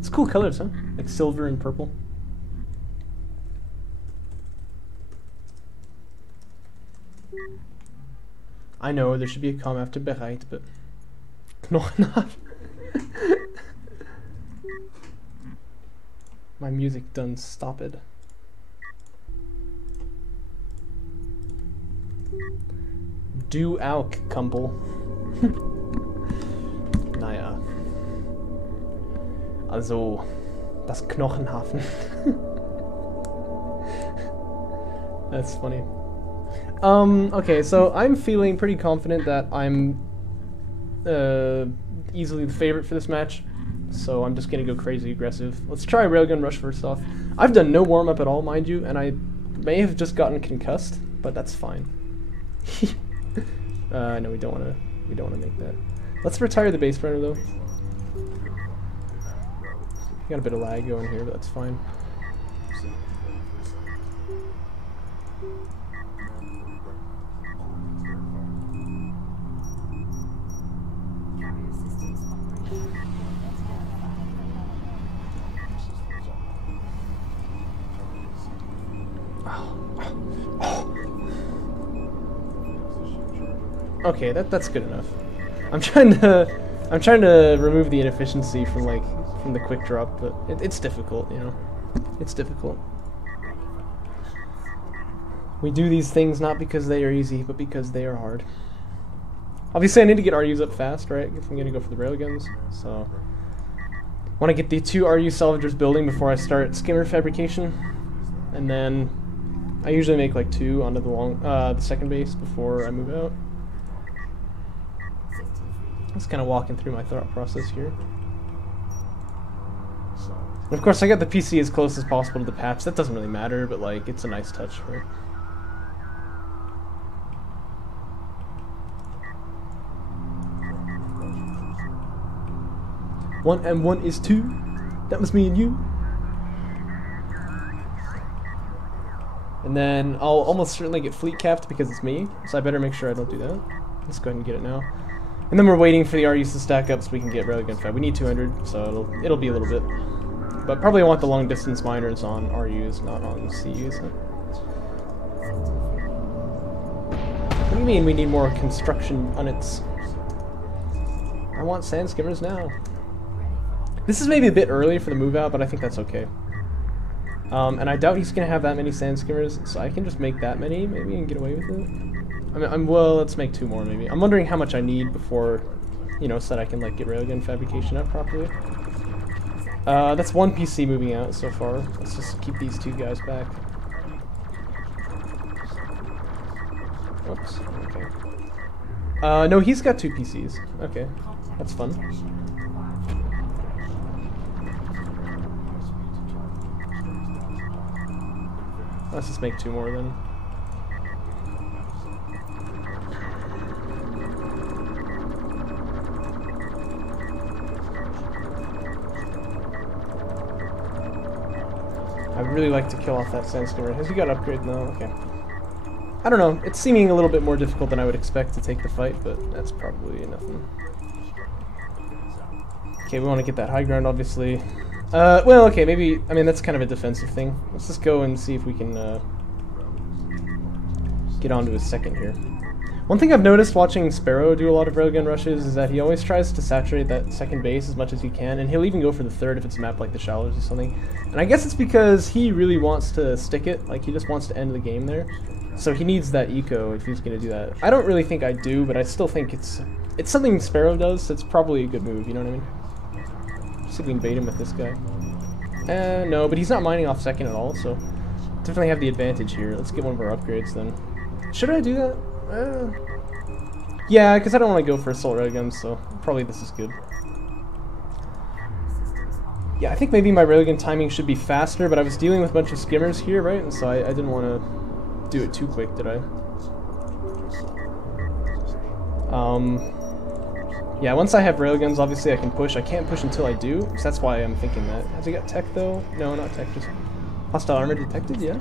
It's cool colors, huh? Like silver and purple. I know there should be a comma after bereit, but noch not. My music done stop it. Du auch, Kumpel. Naja. Also, das Knochenhafen. That's funny. Okay, so I'm feeling pretty confident that I'm easily the favorite for this match. So I'm just gonna go crazy aggressive. Let's try Railgun Rush first off. I've done no warm-up at all, mind you, and I may have just gotten concussed, but that's fine. No, we don't wanna make that. Let's retire the base burner though. Got a bit of lag going here, but that's fine. Okay, that's good enough. I'm trying to remove the inefficiency from the quick drop, but it's difficult, you know. It's difficult. We do these things not because they are easy, but because they are hard. Obviously, I need to get RUs up fast, right? If I'm gonna go for the railguns, so want to get the 2 RU salvagers building before I start skimmer fabrication, and then I usually make like 2 onto the second base before I move out. Just kind of walking through my thought process here. And of course, I got the PC as close as possible to the patch. That doesn't really matter, but like, it's a nice touch, right? One and one is 2. That was me and you. And then I'll almost certainly get fleet capped because it's me, so I better make sure I don't do that. Let's go ahead and get it now. And then we're waiting for the RUs to stack up so we can get railgun fab. We need 200, so it'll be a little bit. But probably want the long distance miners on RUs, not on CUs. What do you mean we need more construction units? I want sand skimmers now. This is maybe a bit early for the move out, but I think that's okay. And I doubt he's gonna have that many sand skimmers, so I can just make that many maybe and get away with it. I mean, well, let's make 2 more maybe. I'm wondering how much I need before, you know, so that I can like get railgun fabrication up properly. That's 1 PC moving out so far. Let's just keep these 2 guys back. Whoops. Okay. No, he's got 2 PCs. Okay, that's fun. Let's just make 2 more then. I'd really like to kill off that sand skimmer. Has he got upgrade? No? Okay. I don't know. It's seeming a little bit more difficult than I would expect to take the fight, but that's probably nothing. Okay, we want to get that high ground, obviously. Well, okay, maybe... I mean, that's kind of a defensive thing. Let's just go and see if we can get onto his second here. One thing I've noticed watching Sparrow do a lot of railgun rushes is that he always tries to saturate that second base as much as he can, and he'll even go for the third if it's a map like the Shallows or something. And I guess it's because he really wants to stick it, like he just wants to end the game there. So he needs that eco if he's going to do that. I don't really think I do, but I still think it's something Sparrow does, so it's probably a good move, you know what I mean? See if we can bait him with this guy. No, but he's not mining off second at all, so definitely have the advantage here. Let's get one of our upgrades then. Should I do that? Yeah, because I don't want to go for assault railguns, so probably this is good. Yeah, I think maybe my railgun timing should be faster, but I was dealing with a bunch of skimmers here, right? And so I didn't want to do it too quick, did I? Yeah, once I have railguns, obviously I can push. I can't push until I do, so that's why I'm thinking that. Has he got tech, though? No, not tech, just hostile armor detected, yeah?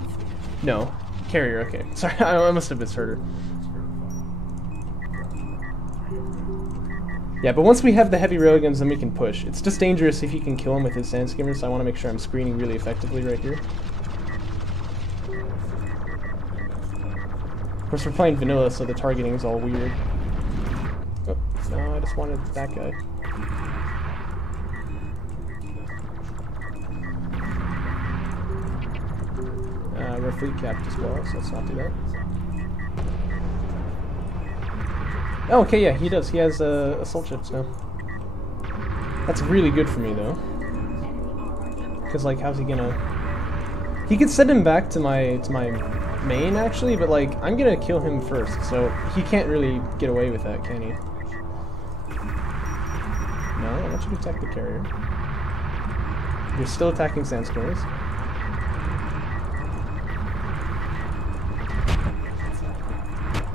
No. Carrier, okay. Sorry, I must have misheard her. Yeah, but once we have the heavy railguns, then we can push. It's just dangerous if he can kill him with his sand skimmers, so I want to make sure I'm screening really effectively right here. Of course, we're playing vanilla, so the targeting is all weird. Oh, no, I just wanted that guy. We're fleet capped as well, so let's not do that. Oh, okay, yeah, he does. He has assault ships now. That's really good for me, though. Because, like, how's he gonna... He could send him back to my main, actually, but, like, I'm gonna kill him first, so he can't really get away with that, can he? No, I want you to attack the carrier. You're still attacking sandskimmers.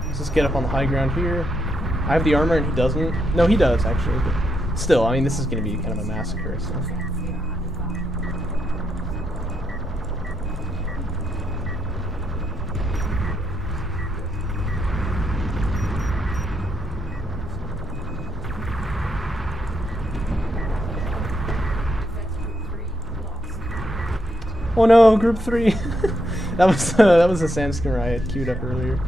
Let's just get up on the high ground here. I have the armor and he doesn't. No, he does, actually. But still, I mean, this is going to be kind of a massacre, so... Oh no, group 3! that was a sand skimmer I had queued up earlier.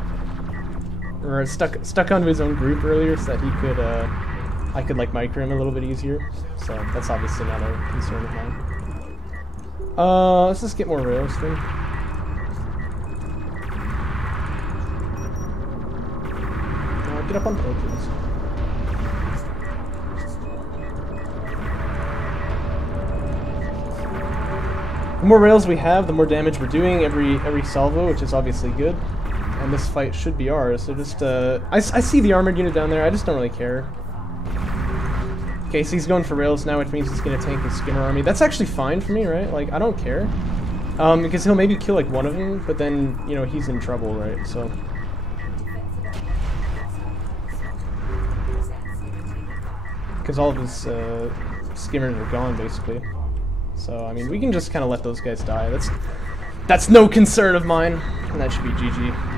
Or stuck onto his own group earlier so that he could, I could like micro him a little bit easier. So that's obviously not a concern of mine. Let's just get more rails then. Get up on poachers. The more rails we have, the more damage we're doing every salvo, which is obviously good. And this fight should be ours, so just, I see the armored unit down there, I just don't really care. Okay, so he's going for rails now, which means he's gonna tank his skimmer army. That's actually fine for me, right? Like, I don't care. Because he'll maybe kill, like, one of them, but then, you know, he's in trouble, right? So... Because all of his, skimmers are gone, basically. So, I mean, we can just kind of let those guys die. That's no concern of mine. And that should be GG.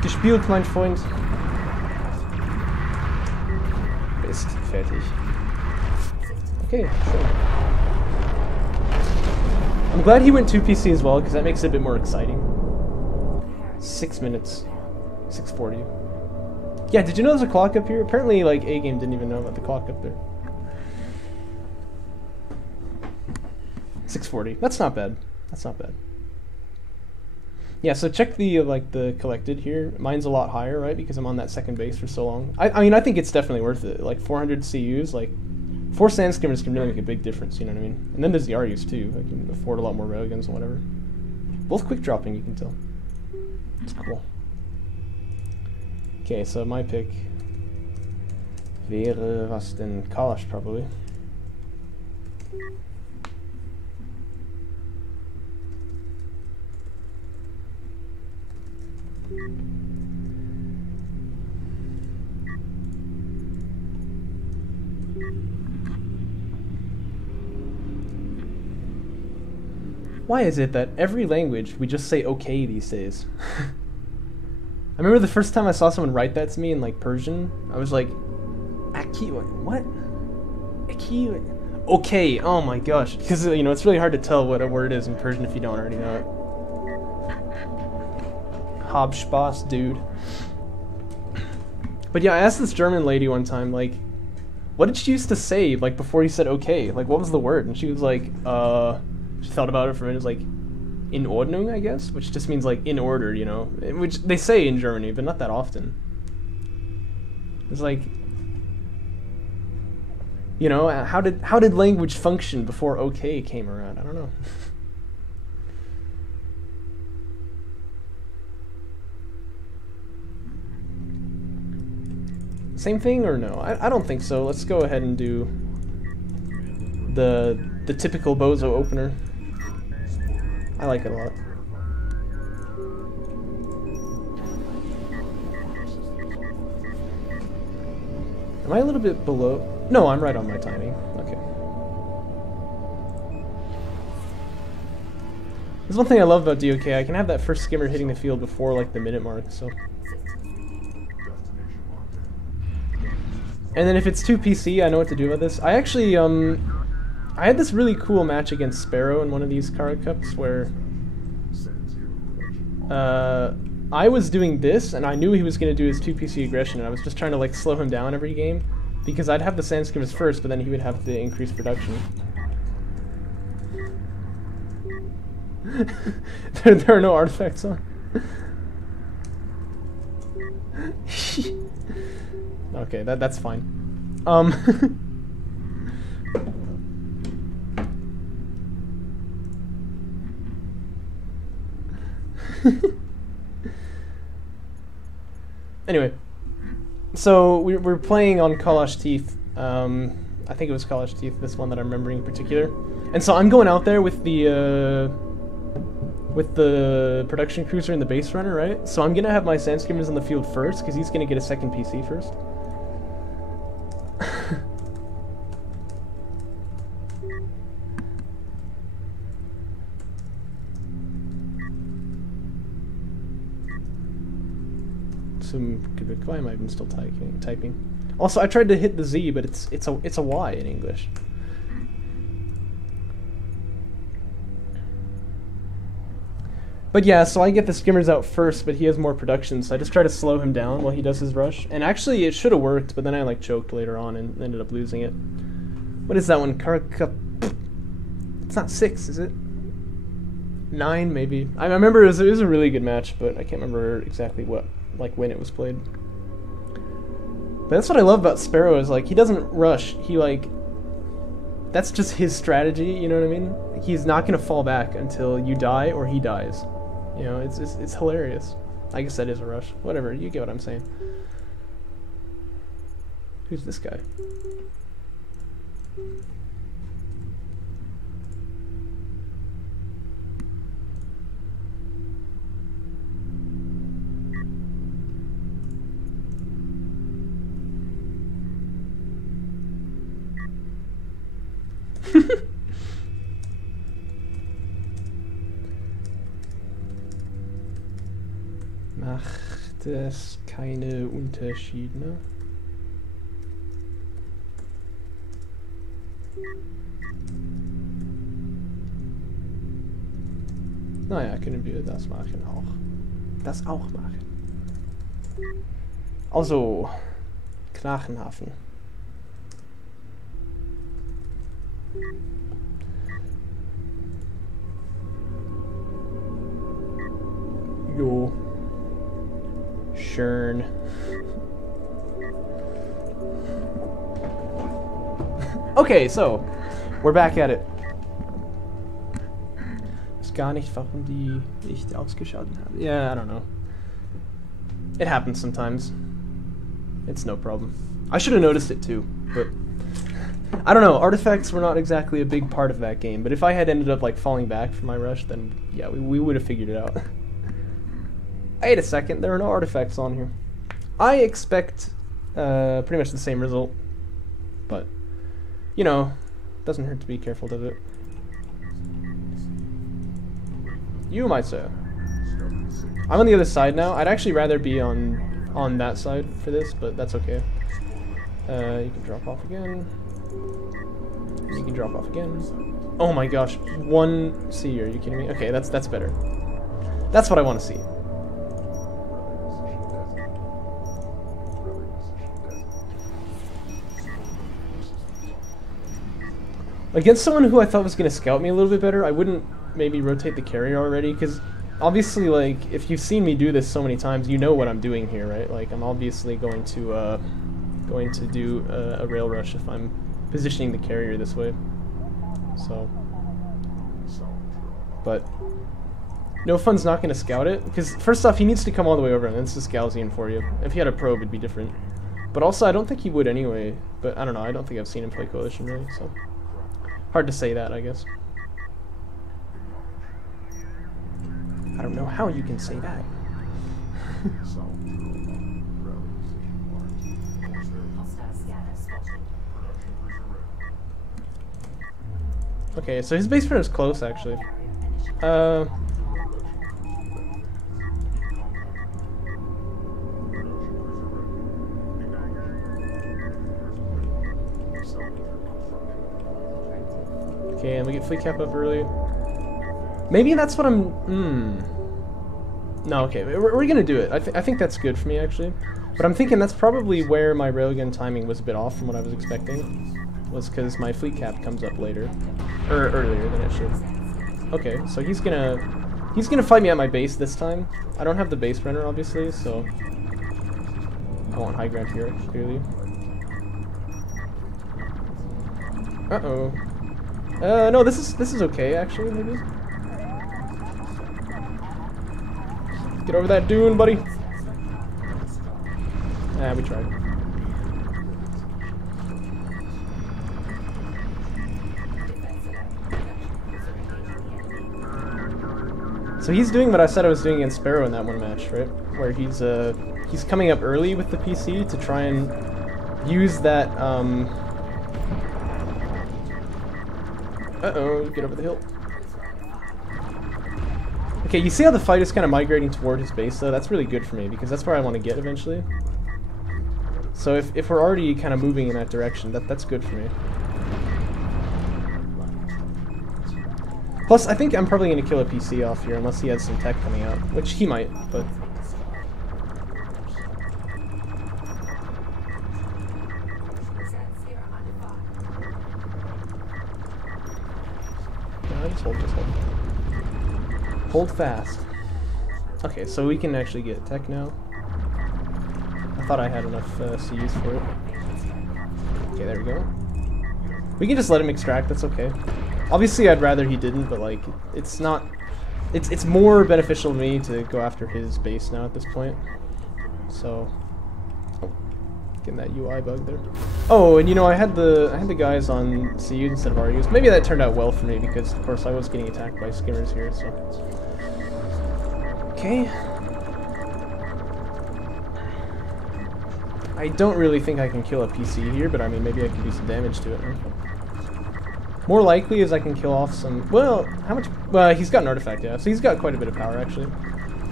Gespielt, mein Freund. Bist fertig. Okay, sure. I'm glad he went 2 PC as well, because that makes it a bit more exciting. 6 minutes. 6:40. Yeah, did you know there's a clock up here? Apparently, like, A-Game didn't even know about the clock up there. 6:40. That's not bad. That's not bad. Yeah, so check the like the collected here. Mine's a lot higher, right? Because I'm on that second base for so long. I mean, I think it's definitely worth it. Like 400 CUs, like 4 sand skimmers can really make a big difference. You know what I mean? And then there's the RUs too. I can afford a lot more railguns and whatever. Both quick dropping, you can tell. It's cool. Okay, so my pick wäre was denn? Kalash probably. Why is it that every language we just say okay these days? I remember the first time I saw someone write that to me in like Persian, I was like, Aki, what? Aki, okay, oh my gosh. Because, you know, it's really hard to tell what a word is in Persian if you don't already know it. Habspaß, dude. But yeah, I asked this German lady one time, like, what did she used to say, like, before he said okay? Like, what was the word? And she was like, she thought about it for a minute, it was like, in Ordnung, I guess? Which just means, like, in order, you know? Which they say in Germany, but not that often. It's like, you know, how did language function before okay came around? I don't know. Same thing or no? I don't think so. Let's go ahead and do the typical Bozo opener. I like it a lot. Am I a little bit below? No, I'm right on my timing. Okay. There's one thing I love about DOK. I can have that first skimmer hitting the field before like the minute mark, so. And then if it's 2 PC, I know what to do about this. I actually, I had this really cool match against Sparrow in one of these Kharak Cups where I was doing this, and I knew he was going to do his 2 PC aggression, and I was just trying to like slow him down every game, because I'd have the sand skimmers first, but then he would have to increase production. there are no artifacts on. Okay, that's fine. Anyway, so we're playing on Kalash Teeth. I think it was Kalash Teeth, this one that I'm remembering in particular. And so I'm going out there with the production cruiser and the base runner, right? So I'm gonna have my sand skimmers in the field first, because he's gonna get a second PC first. Why am I even still typing? Also, I tried to hit the Z, but it's a Y in English. But yeah, so I get the skimmers out first, but he has more production, so I just try to slow him down while he does his rush. And actually, it should have worked, but then I like choked later on and ended up losing it. What is that one? Kharak Cup. It's not 6, is it? 9, maybe. I remember it was a really good match, but I can't remember exactly when it was played. But that's what I love about Sparrow, is like he doesn't rush. He that's just his strategy, you know what I mean? He's not gonna fall back until you die or he dies. You know, it's hilarious. I guess that is a rush. Whatever, you get what I'm saying. Who's this guy? Macht es keine Unterschiede? Naja, können wir das machen auch. Das auch machen. Also, Knachenhafen. Jo. Schön. Okay, so we're back at it. Ist gar nicht, warum die nicht ausgeschaltet haben. Yeah, I don't know. It happens sometimes. It's no problem. I should have noticed it too, but I don't know. Artifacts were not exactly a big part of that game, but if I had ended up like falling back from my rush, then yeah, we would have figured it out. Wait a second, there are no artifacts on here. I expect pretty much the same result, but you know, doesn't hurt to be careful, does it? You might say. I'm on the other side now. I'd actually rather be on that side for this, but that's okay. You can drop off again. You can drop off again. Oh my gosh, 1C, are you kidding me? Okay, that's better. That's what I want to see. Against someone who I thought was going to scout me a little bit better, I wouldn't maybe rotate the carrier already, because obviously, like, if you've seen me do this so many times, you know what I'm doing here, right? Like, I'm obviously going to do a rail rush if I'm positioning the carrier this way. So, but No Fun's not going to scout it, because first off, he needs to come all the way over, and then it's just Gaussian for you. If he had a probe, it'd be different. But also, I don't think he would anyway. But I don't know, I don't think I've seen him play Coalition, really, so hard to say that, I guess. I don't know how you can say that. Okay, so his base front is close, actually. Okay, and we get fleet cap up early. Maybe that's what I'm... No, okay, we're gonna do it. I think that's good for me, actually. But I'm thinking that's probably where my railgun timing was a bit off from what I was expecting. Was because my fleet cap comes up later. Or earlier than it should. Okay, so he's gonna fight me at my base this time. I don't have the base runner, obviously, so... I want high ground here, clearly. Uh-oh. No, this is okay, actually, maybe. Get over that dune, buddy. Ah, we tried. So he's doing what I said I was doing against Sparrow in that one match, right? Where he's coming up early with the PC to try and use that, Uh-oh, get over the hill. Okay, you see how the fight is kind of migrating toward his base, though? That's really good for me, because that's where I want to get eventually. So if we're already kind of moving in that direction, that's good for me. Plus, I think I'm probably going to kill a PC off here, unless he has some tech coming out, which he might, but... No, just hold. Hold fast. Okay, so we can actually get tech now. I thought I had enough CUs for it. Okay, there we go. We can just let him extract, that's okay. Obviously, I'd rather he didn't, but like, it's not... It's more beneficial to me to go after his base now at this point. So... Oh, getting that UI bug there. Oh, and you know, I had the guys on CUs instead of RUs. Maybe that turned out well for me, because of course I was getting attacked by skimmers here, so... Okay. I don't really think I can kill a PC here, but I mean, maybe I can do some damage to it. Huh? More likely is I can kill off some... Well, how much... Well, he's got an artifact, yeah, so he's got quite a bit of power, actually.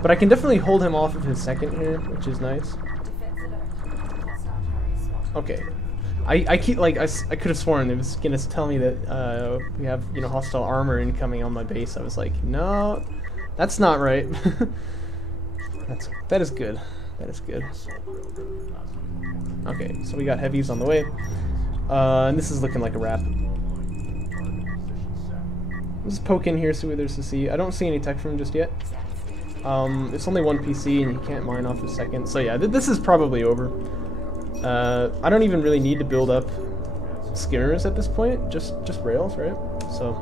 But I can definitely hold him off of his second here, which is nice. Okay. I keep, like, I could have sworn it was going to tell me that we have, you know, hostile armor incoming on my base. I was like, no, that's not right. That is good. That is good. Okay, so we got heavies on the way. And this is looking like a wrap. Let's poke in here, see what there's to see. I don't see any tech from him just yet. It's only one PC and he can't mine off his second. So yeah, this is probably over. I don't even really need to build up skimmers at this point, just rails, right? So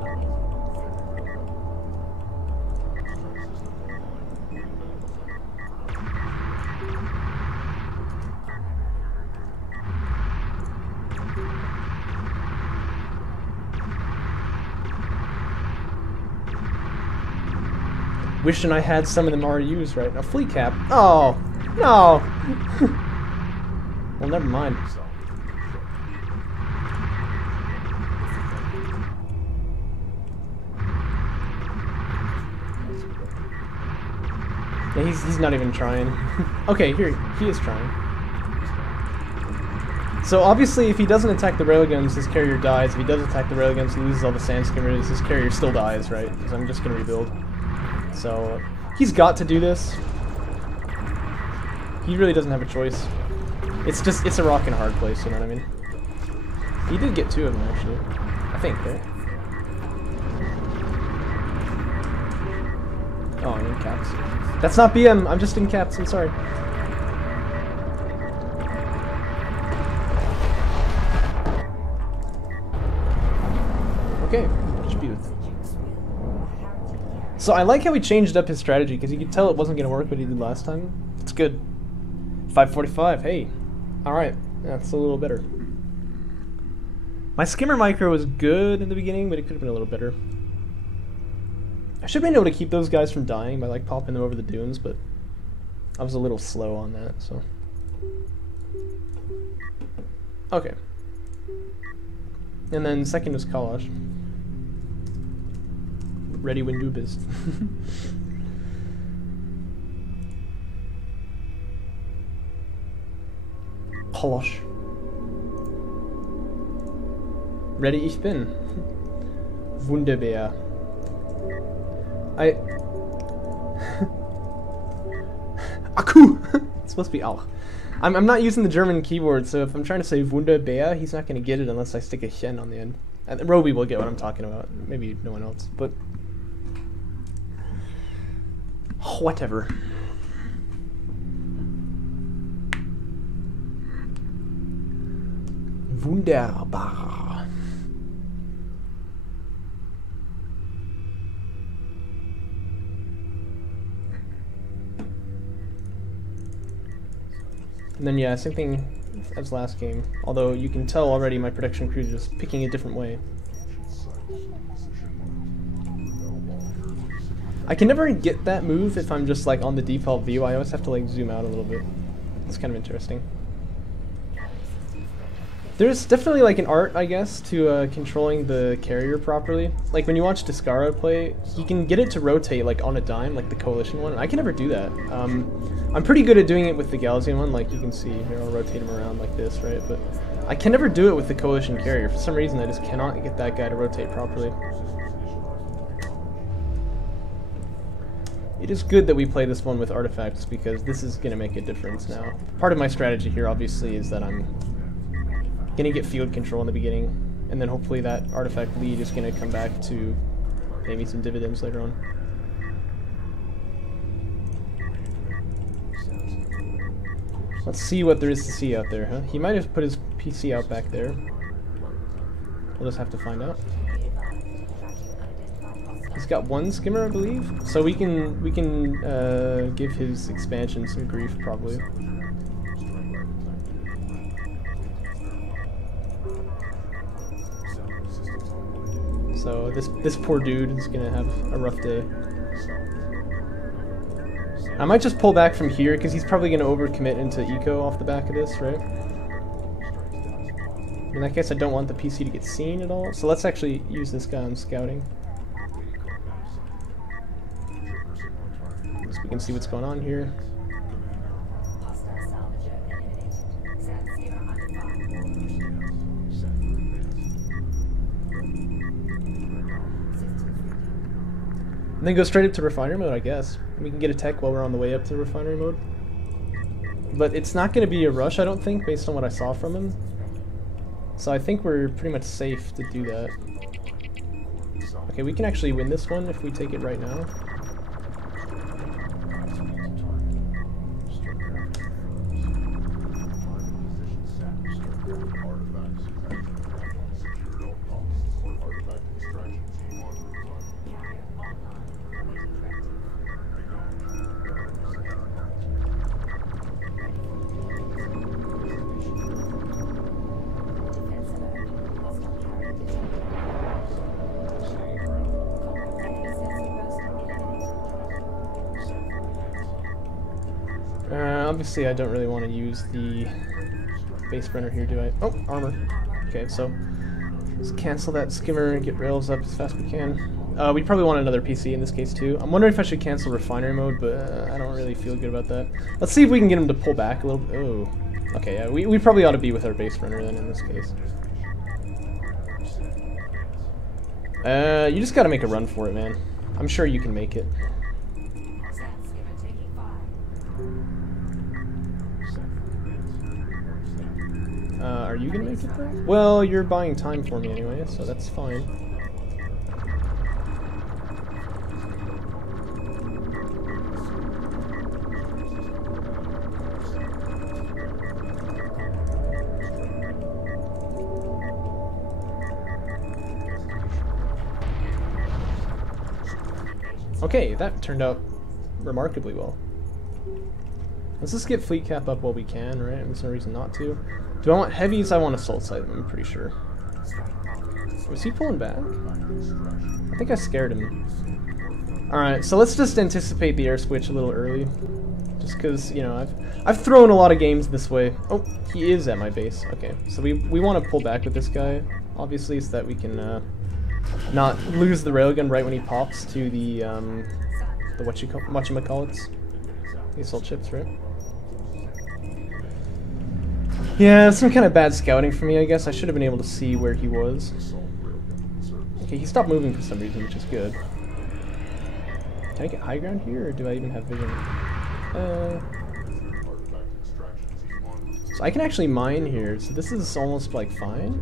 wishing I had some of them RUs right now. Fleet cap. Oh no. Well, never mind. Yeah, he's not even trying. Okay, here he is trying. So obviously, if he doesn't attack the railguns, his carrier dies. If he does attack the railguns, he loses all the sand skimmers. His carrier still dies, right? Because I'm just gonna rebuild. So he's got to do this. He really doesn't have a choice. It's a rock and a hard place, you know what I mean? He did get two of them, actually. I think, right? Oh, I'm in caps. That's not BM, I'm just in caps, I'm sorry. Okay, dispute. So I like how he changed up his strategy, because you could tell it wasn't going to work what he did last time. It's good. 545, hey. Alright, that's a little better. My skimmer micro was good in the beginning, but it could have been a little better. I should have been able to keep those guys from dying by like popping them over the dunes, but I was a little slow on that, so. Okay. And then second was Kalash. Ready when noob is. Kalash. Ready ich bin. Wunderbeer. Akku! It's supposed to be auch. I'm not using the German keyboard, so if I'm trying to say Wunderbeer, he's not going to get it unless I stick a chen on the end. And Roby will get what I'm talking about. Maybe no one else, but... whatever. Wunderbar. And then yeah, same thing as last game. Although you can tell already my production crew is just picking a different way. I can never get that move if I'm just like on the default view. I always have to like zoom out a little bit. It's kind of interesting. There's definitely like an art, I guess, to controlling the carrier properly. Like when you watch Descara play, he can get it to rotate like on a dime, like the Coalition one. I can never do that. I'm pretty good at doing it with the Gaussian one, like you can see here. I'll rotate him around like this, right? But I can never do it with the Coalition carrier. For some reason, I just cannot get that guy to rotate properly. It is good that we play this one with artifacts because this is going to make a difference now. Part of my strategy here, obviously, is that I'm going to get field control in the beginning, and then hopefully that artifact lead is going to come back to pay me some dividends later on. Let's see what there is to see out there, huh? He might have put his PC out back there. We'll just have to find out. He's got one skimmer, I believe, so we can give his expansion some grief probably. So this poor dude is gonna have a rough day. I might just pull back from here because he's probably gonna overcommit into eco off the back of this, right? In that case, I don't want the PC to get seen at all. So let's actually use this guy on scouting. So we can see what's going on here. And then go straight up to refinery mode, I guess. We can get a tech while we're on the way up to refinery mode. But it's not going to be a rush, I don't think, based on what I saw from him. So I think we're pretty much safe to do that. Okay, we can actually win this one if we take it right now. Obviously, I don't really want to use the base runner here, do I? Oh, armor. Okay, so let's cancel that skimmer and get rails up as fast as we can. We probably want another PC in this case too. I'm wondering if I should cancel refinery mode, but I don't really feel good about that. Let's see if we can get him to pull back a little bit. Oh, okay, yeah, we probably ought to be with our base runner then in this case. You just gotta make a run for it, man. I'm sure you can make it. Are you gonna make it though? Well, you're buying time for me anyway, so that's fine. Okay, that turned out remarkably well. Let's just get fleet cap up while we can, right? There's no reason not to. Do I want heavies? I want assault sight, I'm pretty sure. Was he pulling back? I think I scared him. Alright, so let's just anticipate the air switch a little early. Just because, you know, I've thrown a lot of games this way. Oh, he is at my base. Okay, so we want to pull back with this guy, obviously, so that we can not lose the railgun right when he pops to the whatchamacallits. The assault chips, right? Yeah, some kind of bad scouting for me, I guess. I should have been able to see where he was. Okay, Okay, he stopped moving for some reason, which is good. Can I get high ground here, or do I even have vision? So I can actually mine here, so this is almost like fine.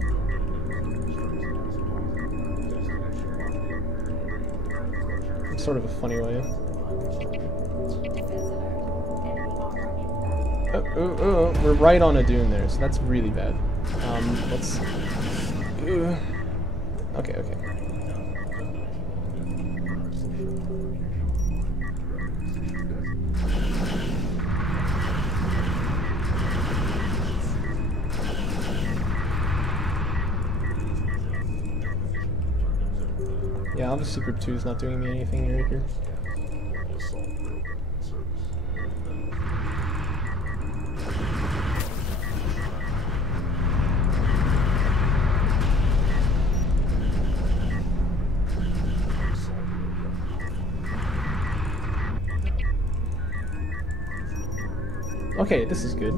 In sort of a funny way. Oh, we're right on a dune there, so that's really bad. Let's... Okay. Yeah, obviously group 2 is not doing me anything right here. Okay, this is good.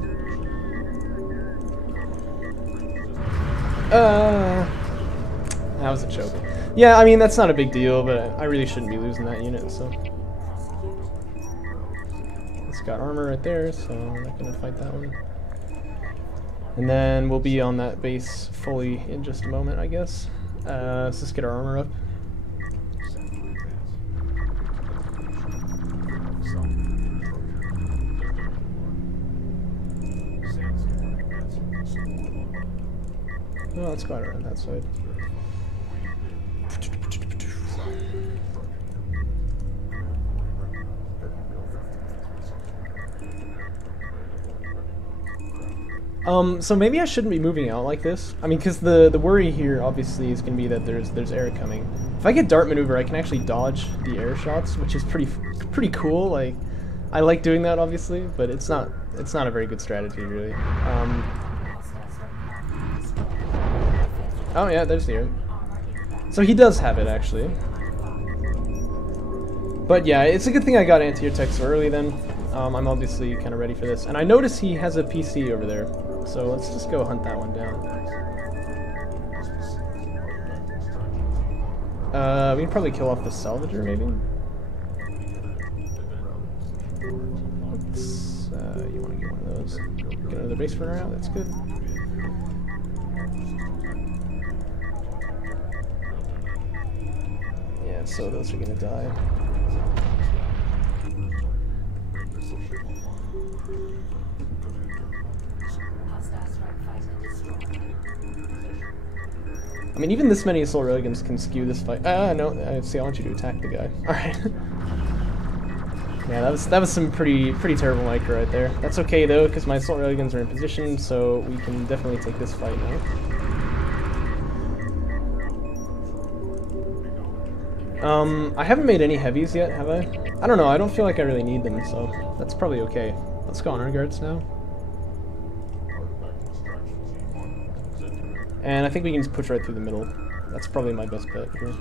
That was a choke. Yeah, I mean, that's not a big deal, but I really shouldn't be losing that unit, so. It's got armor right there, so I'm not gonna fight that one. And then we'll be on that base fully in just a moment, I guess. Let's just get our armor up. Oh, let's go around that side. So maybe I shouldn't be moving out like this. I mean, because the worry here obviously is going to be that there's air coming. If I get dart maneuver, I can actually dodge the air shots, which is pretty cool. Like, I like doing that obviously, but it's not a very good strategy really. Oh yeah, there's the air. So he does have it actually. But yeah, it's a good thing I got anti-air tech so early then. I'm obviously kind of ready for this. And I notice he has a PC over there. So let's just go hunt that one down. We can probably kill off the salvager maybe. Oops, you want to get one of those. Get another base runner out, that's good. Yeah, so those are gonna die. I mean, even this many assault railguns can skew this fight. No, see, I want you to attack the guy. Alright. Yeah, that was some pretty terrible micro right there. That's okay though, because my assault railguns are in position, so we can definitely take this fight now. I haven't made any heavies yet, have I? I don't know, I don't feel like I really need them, so that's probably okay. Let's go honor guards now. And I think we can just push right through the middle. That's probably my best bet here.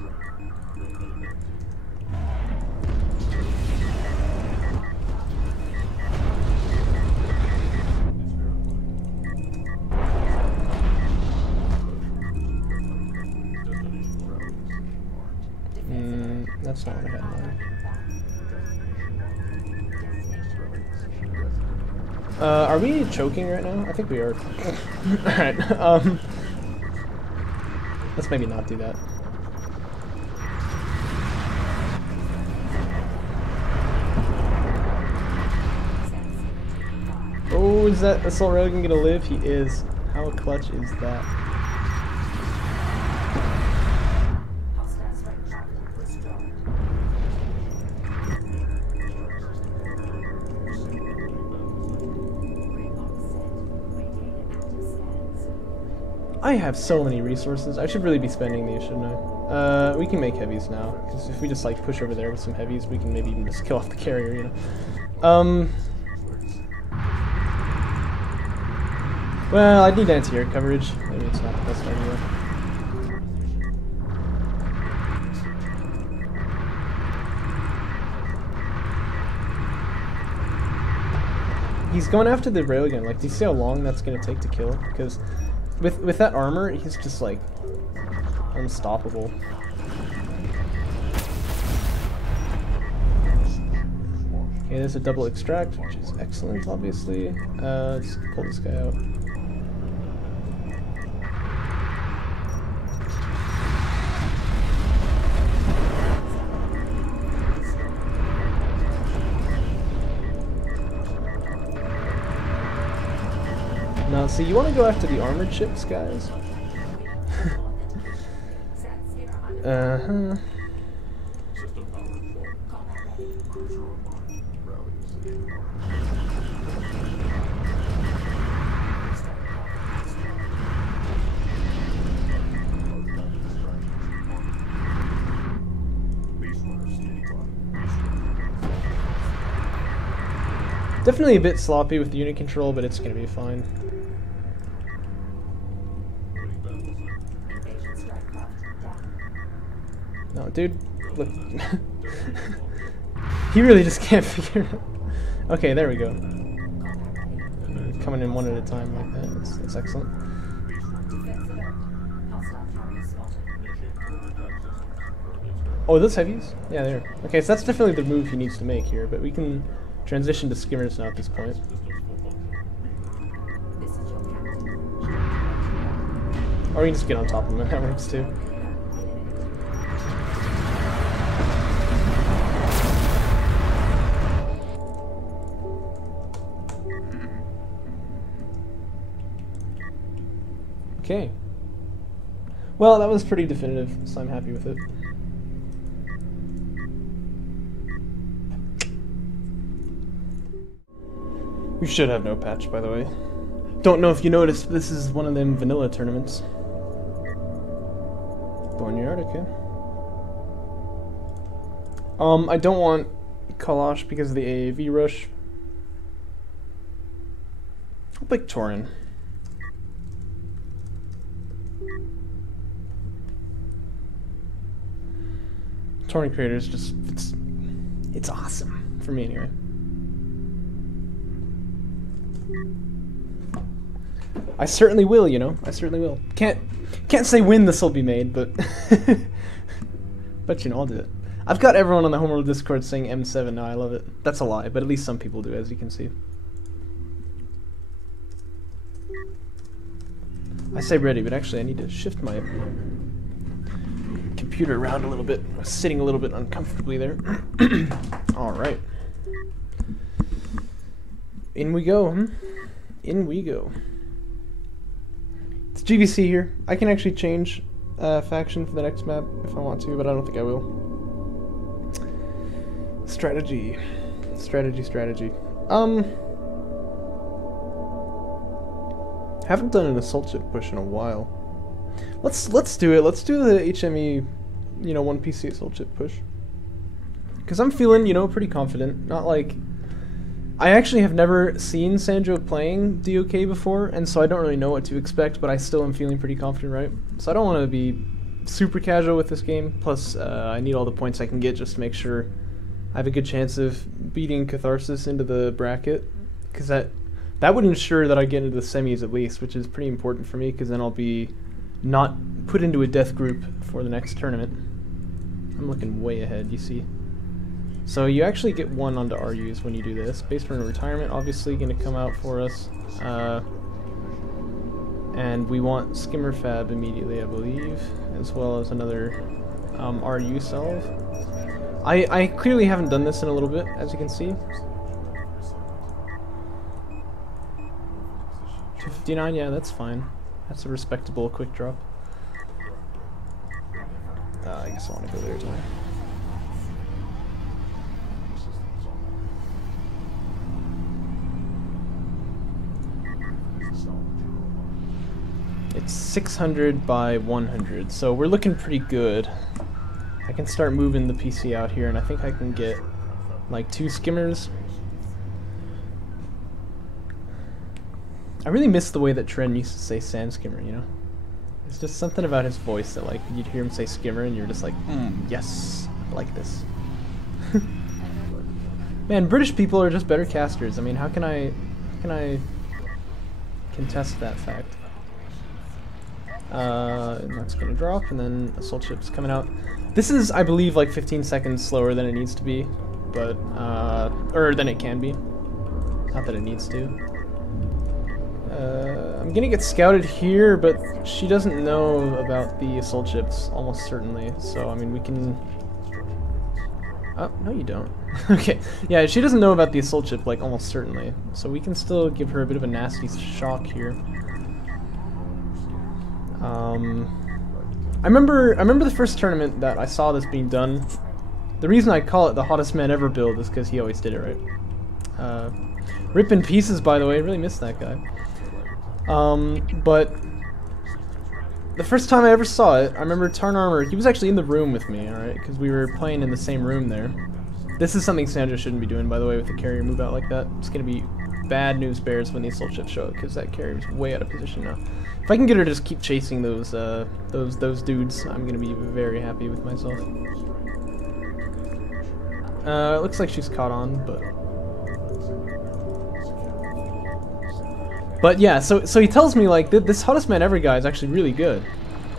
That's not what I had in mind. Are we choking right now? I think we are. Alright, let's maybe not do that. Oh, is that assault railgun gonna live? He is. How clutch is that? I have so many resources. I should really be spending these, shouldn't I? We can make heavies now, because if we just like push over there with some heavies, we can maybe even just kill off the carrier, you know. Well, I need anti-air coverage. Maybe it's not the best idea. He's going after the railgun. Like, do you see how long that's going to take to kill? Because with that armor, he's just like unstoppable. Okay, there's a double extract, which is excellent, obviously. Let's pull this guy out. Now, see, you want to go after the armored ships, guys. Uh-huh. Definitely a bit sloppy with the unit control, but it's gonna be fine. No, dude, look. He really just can't figure it out. Okay, there we go. Coming in one at a time like that. That's excellent. Oh, those heavies? Yeah, there. Okay, so that's definitely the move he needs to make here, but we can transition to skimmers now at this point. Or we can just get on top of them, that works too. Okay. Well, that was pretty definitive, so I'm happy with it. We should have no patch, by the way. Don't know if you noticed, but this is one of them vanilla tournaments. Boneyard, okay. I don't want Kalash because of the AAV rush. I'll pick Torin. Torin Creator is just, it's awesome, for me anyway. I certainly will, you know. I certainly will. Can't say when this will be made, but but you know, I'll do it. I've got everyone on the Homeworld Discord saying M7 now. I love it. That's a lie, but at least some people do, as you can see. I say ready, but actually I need to shift my computer around a little bit. I was sitting a little bit uncomfortably there. All right. In we go. In we go. It's GVC here. I can actually change faction for the next map if I want to, but I don't think I will. Strategy. Haven't done an assault ship push in a while. Let's do it. Let's do the HME, you know, 1 PC assault ship push. Because I'm feeling, you know, pretty confident. Not like... I actually have never seen Sanjo playing DOK before, and so I don't really know what to expect, but I still am feeling pretty confident, right? So I don't want to be super casual with this game, plus I need all the points I can get just to make sure I have a good chance of beating Catharsis into the bracket, because that would ensure that I get into the semis at least, which is pretty important for me, because then I'll be not put into a death group for the next tournament. I'm looking way ahead, you see. So you actually get 1 onto RUs when you do this. Base Burner Retirement obviously going to come out for us. And we want Skimmer Fab immediately, I believe, as well as another RU salve. I clearly haven't done this in a little bit, as you can see. 259, yeah, that's fine. That's a respectable quick drop. I guess I want to go there too. It's 600 by 100, so we're looking pretty good. I can start moving the PC out here, and I think I can get like 2 skimmers. I really miss the way that Tren used to say sand skimmer, you know? There's just something about his voice that, like, you'd hear him say skimmer and you're just like, yes, I like this. Man, British people are just better casters. I mean, how can I contest that fact? And that's gonna drop, and then assault ship's coming out. This is, I believe, like 15 seconds slower than it needs to be, but or than it can be. Not that it needs to. I'm gonna get scouted here, but she doesn't know about the assault ships, almost certainly. So I mean, we can. Oh, no, you don't. Okay, yeah, she doesn't know about the assault ship, like almost certainly. So we can still give her a bit of a nasty shock here. I remember the first tournament that I saw this being done. The reason I call it the hottest man ever build is because he always did it right. Rip in pieces, by the way. I really missed that guy. But the first time I ever saw it, I remember Tarn Armor. He was actually in the room with me, all right, because we were playing in the same room there. This is something Sandra shouldn't be doing, by the way, with the carrier move out like that. It's gonna be bad news bears when the assault ships show up, because that carrier is way out of position now. If I can get her to just keep chasing those dudes, I'm gonna be very happy with myself. It looks like she's caught on, but yeah. So he tells me like this hottest man ever guy is actually really good.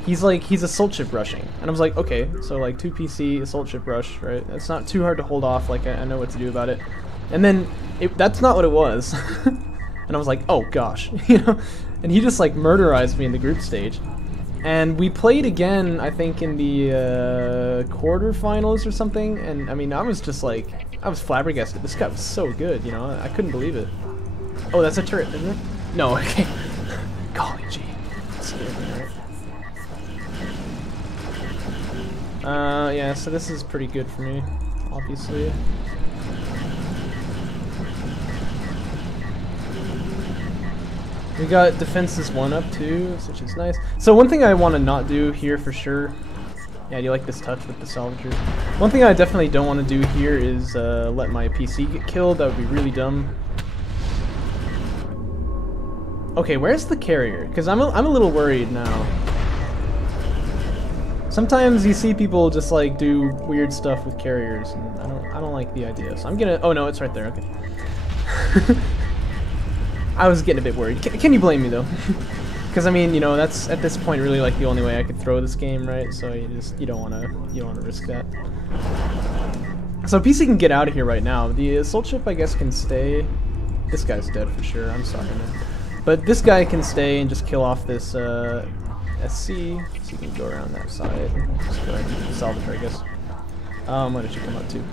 He's assault ship rushing, and I was like, okay, so like 2 PC assault ship rush, right? That's not too hard to hold off. Like I know what to do about it. And then that's not what it was. And I was like, oh gosh, you know. And he just like murderized me in the group stage. And we played again, I think, in the quarterfinals or something. And I mean, I was just like, I was flabbergasted. This guy was so good, you know. I couldn't believe it. Oh, that's a turret, isn't it? No, okay. Golly gee. That scared me, right? Yeah, so this is pretty good for me, obviously. We got defenses 1 up too, which is nice. So one thing I want to not do here for sure. Yeah, do you like this touch with the salvager? One thing I definitely don't want to do here is let my PC get killed. That would be really dumb. Okay, where's the carrier? Because I'm a little worried now. Sometimes you see people just like do weird stuff with carriers, and I don't like the idea. So I'm gonna. Oh no, it's right there. Okay. I was getting a bit worried. Can you blame me though? Because I mean, you know, that's at this point really like the only way I could throw this game, right? So you don't want to risk that. So PC can get out of here right now. The assault ship, I guess, can stay. This guy's dead for sure. I'm sorry, man. But this guy can stay and just kill off this SC. So you can go around that side. Just go ahead and salvage her, I guess. Why did you come up too?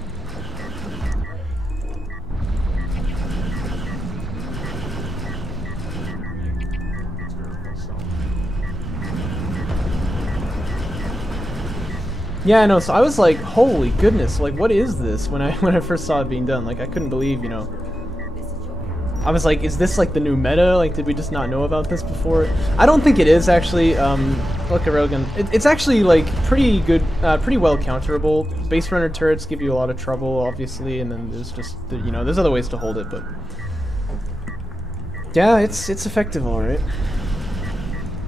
Yeah, I know. So I was like, "Holy goodness! Like, what is this?" When I first saw it being done, like, I couldn't believe, you know. I was like, "Is this like the new meta? Like, did we just not know about this before?" I don't think it is actually. Look at Railgun. It's actually like pretty good, pretty well counterable. Base runner turrets give you a lot of trouble, obviously, and then there's just you know, there's other ways to hold it, but yeah, it's effective, all right.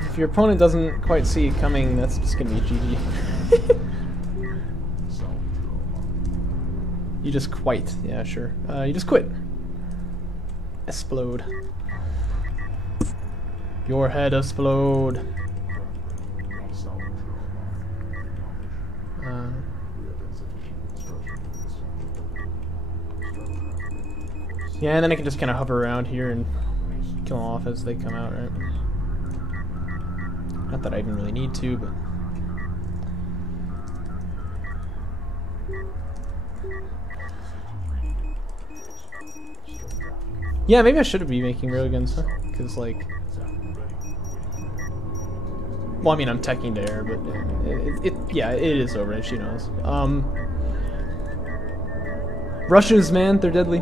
If your opponent doesn't quite see it coming, that's just gonna be GG. You just quite, yeah, sure. You just quit. Explode. Your head explode. Yeah, and then I can just kind of hover around here and kill them off as they come out, right? Not that I even really need to, but... Yeah, maybe I should be making railguns, huh? Because, like... Well, I mean, I'm teching to air, but yeah, it is over, she knows. Rushes, man, they're deadly.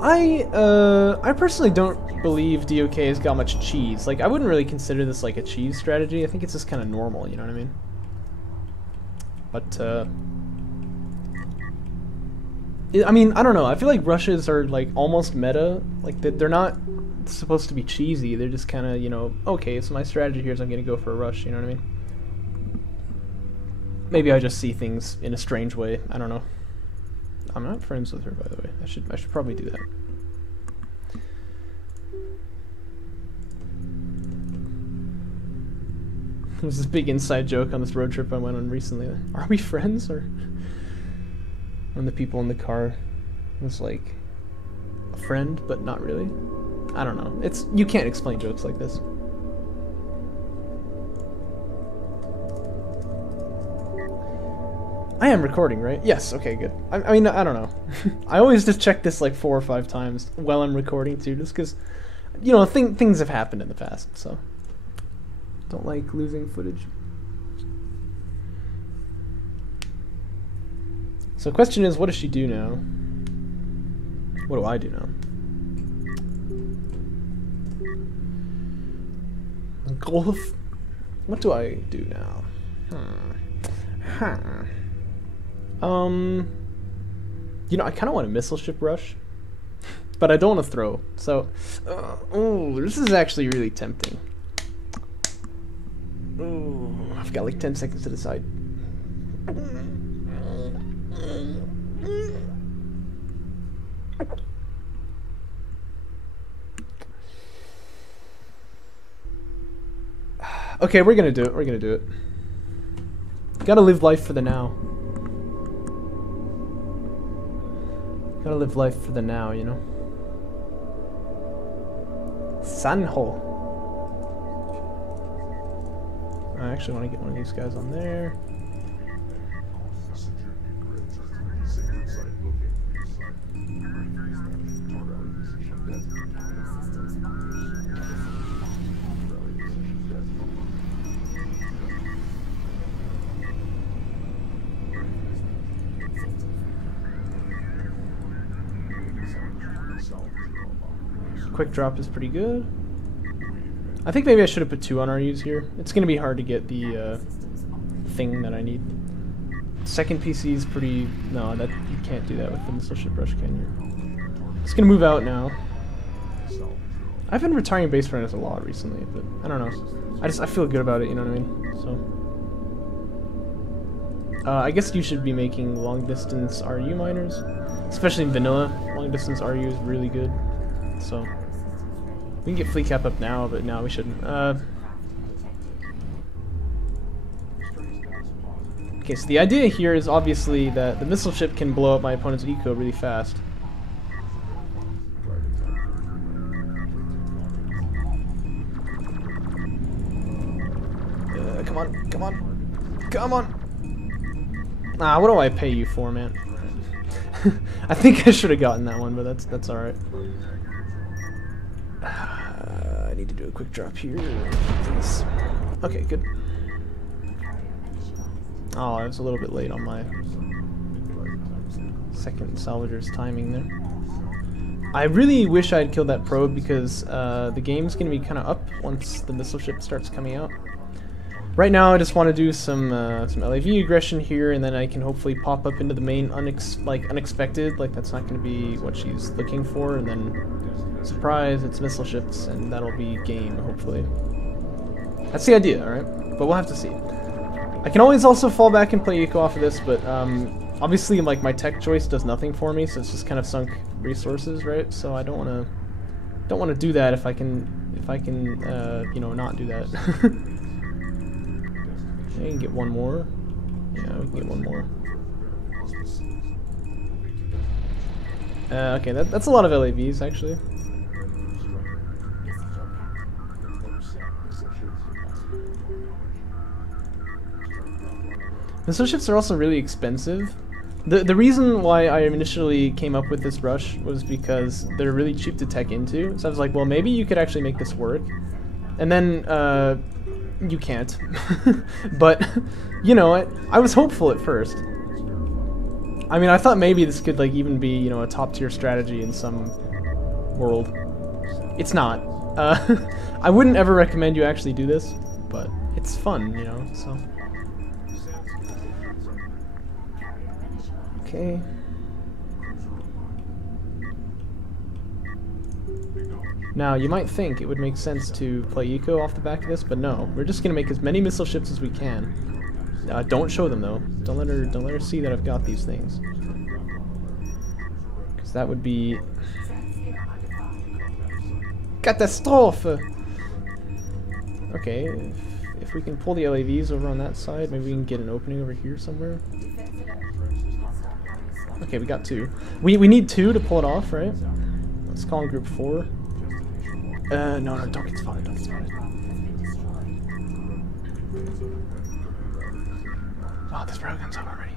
I personally don't believe DOK has got much cheese. Like, I wouldn't really consider this like a cheese strategy. I think it's just kind of normal, you know what I mean? But, I mean, I don't know. I feel like rushes are like almost meta. Like they're not supposed to be cheesy. They're just kind of, you know, okay, so my strategy here is I'm going to go for a rush, you know what I mean? Maybe I just see things in a strange way. I don't know. I'm not friends with her, by the way. I should probably do that. There was this big inside joke on this road trip I went on recently. Are we friends? Or when the people in the car was like a friend, but not really. I don't know. You can't explain jokes like this. I am recording, right? Yes, okay, good. I mean, I don't know. I always just check this like 4 or 5 times while I'm recording too, just because, you know, things have happened in the past, so. Don't like losing footage. So the question is, what does she do now? What do I do now? Golf? What do I do now? You know, I kind of want a missile ship rush, but I don't want to throw. So, oh, this is actually really tempting. Oh, I've got like 10 seconds to decide. Okay, we're gonna do it. We're gonna do it. Gotta live life for the now. Gotta live life for the now, you know? Sanho. I actually want to get one of these guys on there. Quick drop is pretty good. I think maybe I should have put 2 on RUs here. It's going to be hard to get the thing that I need. Second PC is pretty... No, that you can't do that with the missile ship rush, can you? It's going to move out now. I've been retiring base runners a lot recently, but I don't know. I feel good about it, you know what I mean? So... I guess you should be making long distance RU miners. Especially in vanilla. Long distance RU is really good. So... We can get fleet cap up now, but no, we shouldn't. Okay, so the idea here is obviously that the missile ship can blow up my opponent's eco really fast. Come on, come on, come on! Ah, what do I pay you for, man? I think I should have gotten that one, but that's all right. I need to do a quick drop here. Please. Okay, good. Oh, I was a little bit late on my second salvager's timing there. I really wish I had killed that probe because the game's going to be kind of up once the missile ship starts coming out. Right now, I just want to do some LAV aggression here, and then I can hopefully pop up into the main unexpected. Like that's not going to be what she's looking for, and then surprise, it's missile ships, and that'll be game, hopefully. That's the idea, alright? But we'll have to see. I can always also fall back and play eco off of this, but obviously like my tech choice does nothing for me, so it's just kind of sunk resources, right? So I don't want to do that if I can you know, not do that. Okay, can get one more. Yeah, we can get one more. Okay, that's a lot of LAVs actually. Missile ships are also really expensive. The reason why I initially came up with this rush was because they're really cheap to tech into. So I was like, well, maybe you could actually make this work. And then you can't. But you know, I was hopeful at first. I mean, I thought maybe this could like even be, you know, a top tier strategy in some world. It's not. I wouldn't ever recommend you actually do this, but it's fun, you know. So. Okay. Now, you might think it would make sense to play eco off the back of this, but no. We're just gonna make as many missile ships as we can. Don't show them though. Don't let her see that I've got these things. Because that would be catastrophe. Okay, if we can pull the LAVs over on that side, maybe we can get an opening over here somewhere. Okay, we got 2. We need 2 to pull it off, right? Let's call in group 4. No, don't get spotted, don't get spotted. Oh, this railgun's out already.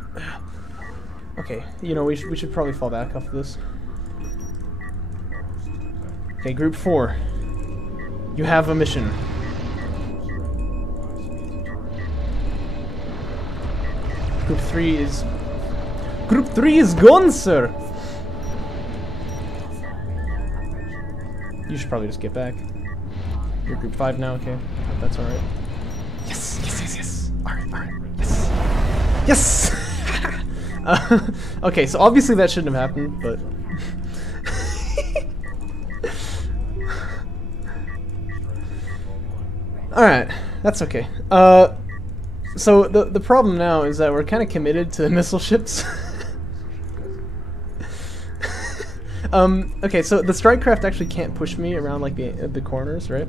Okay, you know, we should probably fall back off of this. Okay, group 4. You have a mission. Group 3 is... Group 3 is gone, sir! You should probably just get back. You're group 5 now, okay. Hope that's alright. Yes, yes, yes, yes. Alright, alright. Yes! Yes! Okay, so obviously that shouldn't have happened, but... Alright, that's okay. So the problem now is that we're kind of committed to missile ships. Okay, so the strike craft actually can't push me around like the corners, right?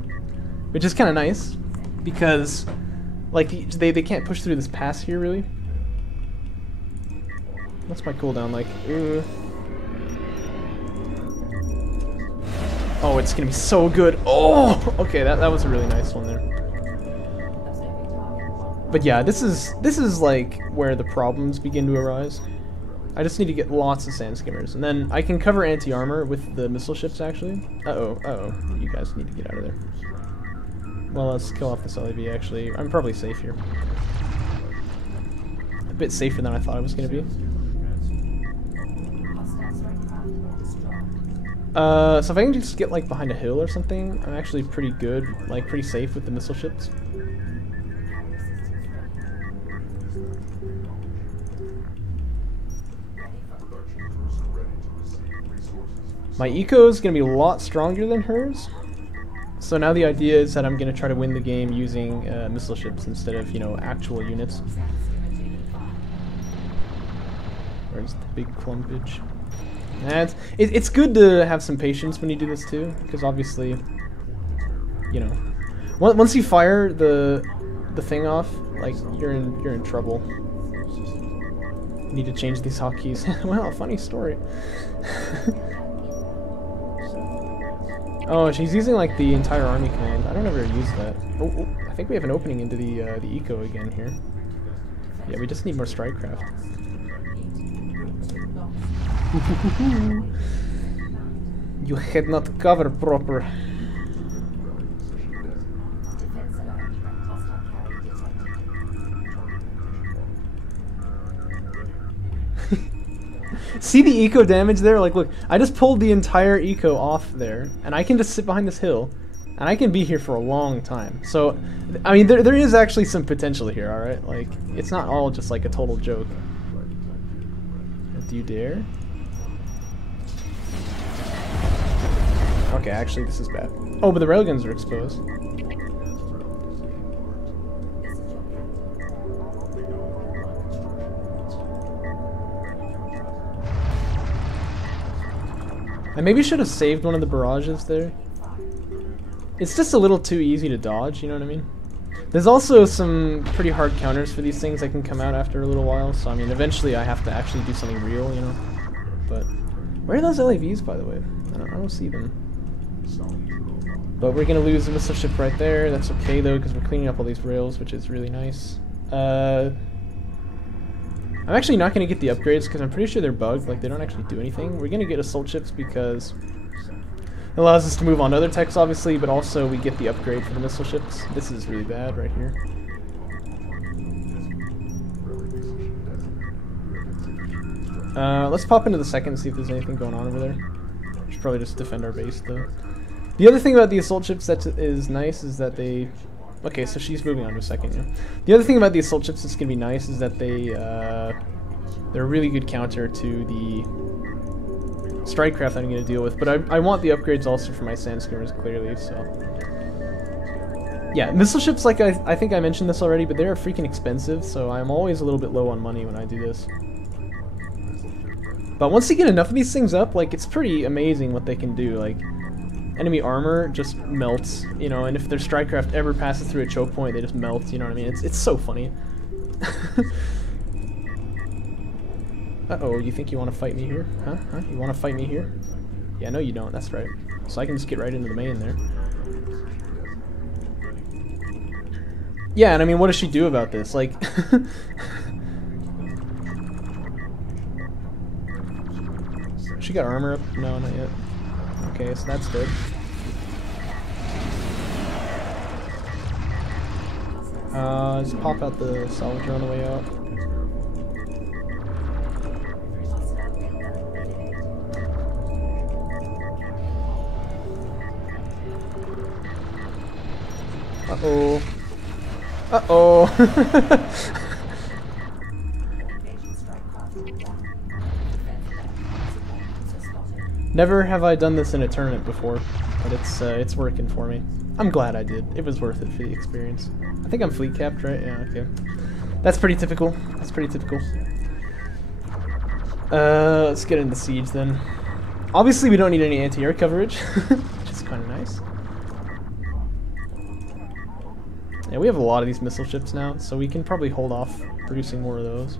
Which is kind of nice because like they can't push through this pass here really. What's my cooldown like? Oh, it's gonna be so good. Oh, okay, that was a really nice one there. But yeah, this is like where the problems begin to arise. I just need to get lots of sand skimmers, and then I can cover anti-armor with the missile ships actually. Uh-oh, you guys need to get out of there. Well, let's kill off this LAV actually. I'm probably safe here. A bit safer than I thought I was gonna be. So if I can just get like behind a hill or something, I'm actually pretty good, like pretty safe with the missile ships. My eco is going to be a lot stronger than hers, so now the idea is that I'm going to try to win the game using missile ships instead of, you know, actual units. Where's the big clumpage? And it's good to have some patience when you do this too, because obviously, you know, once you fire the thing off, like you're in trouble. You need to change these hotkeys. Well, funny story. Oh, she's using like the entire army command. I don't ever use that. Oh, I think we have an opening into the eco again here. Yeah, we just need more strike craft. You had not covered proper. See the eco damage there? Like, look, I just pulled the entire eco off there, and I can just sit behind this hill, and I can be here for a long time. So, I mean, there is actually some potential here, alright? Like, it's not all just like a total joke. Do you dare? Okay, actually, this is bad. Oh, but the railguns are exposed. I maybe should have saved one of the barrages there. It's just a little too easy to dodge, you know what I mean? There's also some pretty hard counters for these things that can come out after a little while, so I mean, eventually I have to actually do something real, you know? But, where are those LAVs, by the way? I don't see them. But we're gonna lose the missile ship right there. That's okay, though, because we're cleaning up all these rails, which is really nice. I'm actually not going to get the upgrades because I'm pretty sure they're bugged, like they don't actually do anything. We're going to get assault ships because it allows us to move on to other techs obviously, but also we get the upgrade for the missile ships. This is really bad right here. Let's pop into the second and see if there's anything going on over there. Should probably just defend our base though. The other thing about the assault ships that is nice is that they... Okay, so she's moving on to a second, yeah. The other thing about the assault ships that's going to be nice is that they're a really good counter to the strike craft that I'm going to deal with, but I want the upgrades also for my sand skimmers clearly, so... Yeah, missile ships, like I think I mentioned this already, but they're freaking expensive, so I'm always a little bit low on money when I do this. But once you get enough of these things up, like, it's pretty amazing what they can do, like... enemy armor just melts, you know, and if their strikecraft ever passes through a choke point, they just melt, you know what I mean? It's so funny. Uh-oh, you think you want to fight me here? Huh? You want to fight me here? Yeah, no you don't, that's right. So I can just get right into the main there. Yeah, and I mean, what does she do about this? Like... She got armor up? No, not yet. Okay, so that's good. Just pop out the salvager on the way out. Uh-oh. Uh-oh. Never have I done this in a tournament before, but it's working for me. I'm glad I did. It was worth it for the experience. I think I'm fleet capped, right? Yeah, okay. That's pretty typical. That's pretty typical. Let's get into siege then. Obviously we don't need any anti-air coverage, which is kind of nice. Yeah, we have a lot of these missile ships now, so we can probably hold off producing more of those.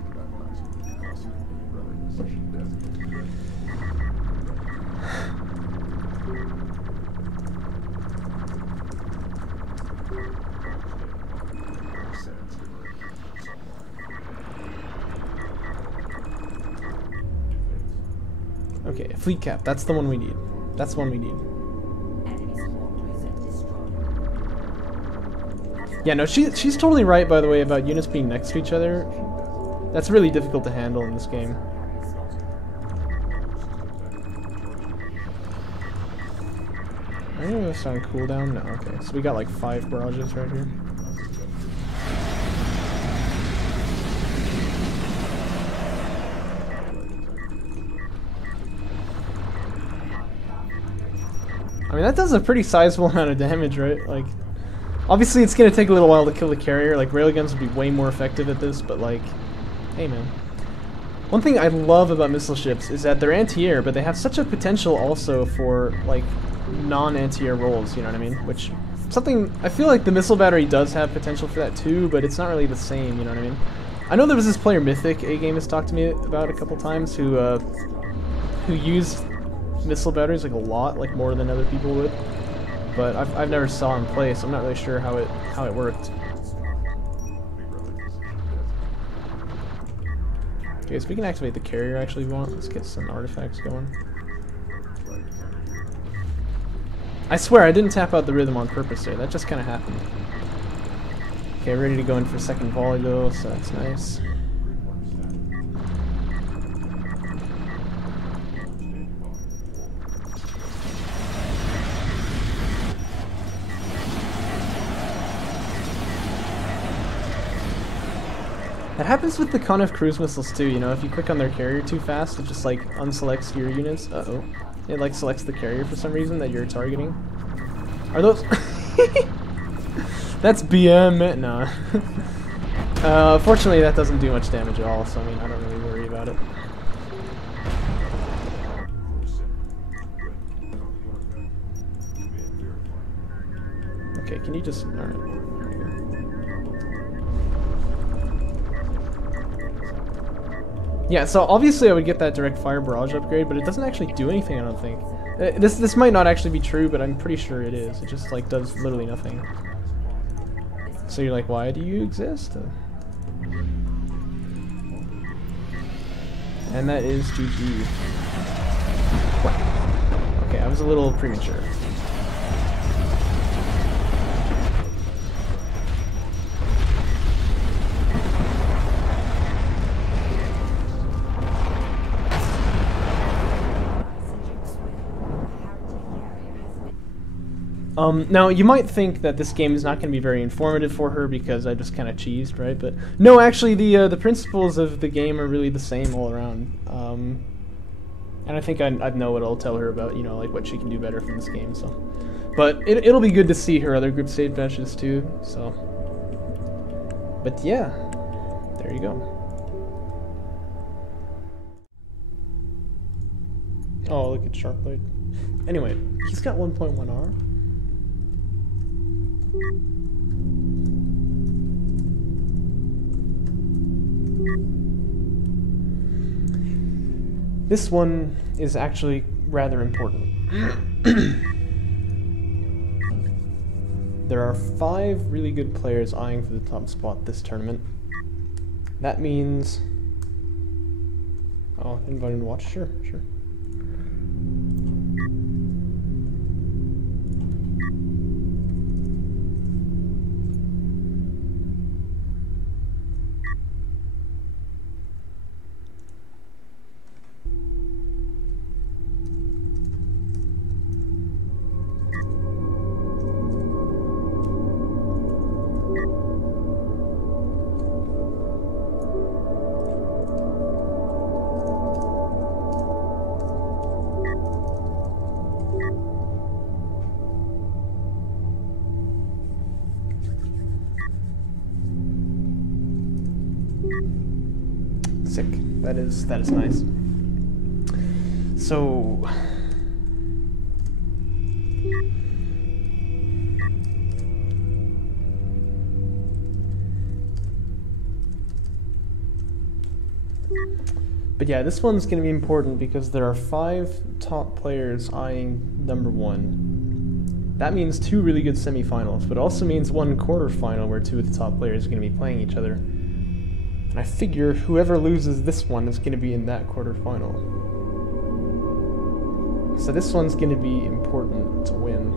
Okay, fleet cap, that's the one we need. That's the one we need. Yeah, no, she's totally right, by the way, about units being next to each other. That's really difficult to handle in this game. Are you gonna start on cooldown? No, okay. So we got like 5 barrages right here. I mean, that does a pretty sizable amount of damage, right? Like, obviously it's gonna take a little while to kill the carrier. Like, railguns would be way more effective at this, but like, hey man. One thing I love about missile ships is that they're anti-air, but they have such a potential also for, like, non-anti-air roles, you know what I mean? Which, something, I feel like the missile battery does have potential for that too, but it's not really the same, you know what I mean? I know there was this player, Mythic, A-Game has talked to me about a couple times, who used missile batteries like a lot, like more than other people would, but I've never saw him play, so I'm not really sure how it worked. Okay, so we can activate the carrier actually if we want. Let's get some artifacts going. I swear I didn't tap out the rhythm on purpose there, that just kind of happened. Okay, ready to go in for second volley though, so that's nice. That happens with the Conif cruise missiles too, you know, if you click on their carrier too fast, it just like unselects your units. Uh-oh. It like selects the carrier for some reason that you're targeting. Are those... That's BM, no. Fortunately that doesn't do much damage at all, so I mean, I don't really worry about it. Okay, can you just... Alright. Yeah, so obviously I would get that direct fire barrage upgrade, but it doesn't actually do anything, I don't think. This might not actually be true, but I'm pretty sure it is. It just like does literally nothing. So you're like, why do you exist? And that is GG. Okay, I was a little premature. Now, you might think that this game is not going to be very informative for her because I just kind of cheesed, right? But no, actually, the principles of the game are really the same all around. And I think I know what I'll tell her about, you know, like what she can do better from this game. So, but it'll be good to see her other group stage matches too. So, but yeah, there you go. Oh, look at Sharkblade. Anyway, he's got 1.1R. This one is actually rather important. There are 5 really good players eyeing for the top spot this tournament. That means... Oh, invite him to watch? Sure, sure. Sick. That is nice. So but yeah, this one's going to be important because there are 5 top players eyeing number 1. That means 2 really good semifinals, but also means 1 quarterfinal where 2 of the top players are going to be playing each other. And I figure whoever loses this one is going to be in that quarterfinal. So this one's going to be important to win.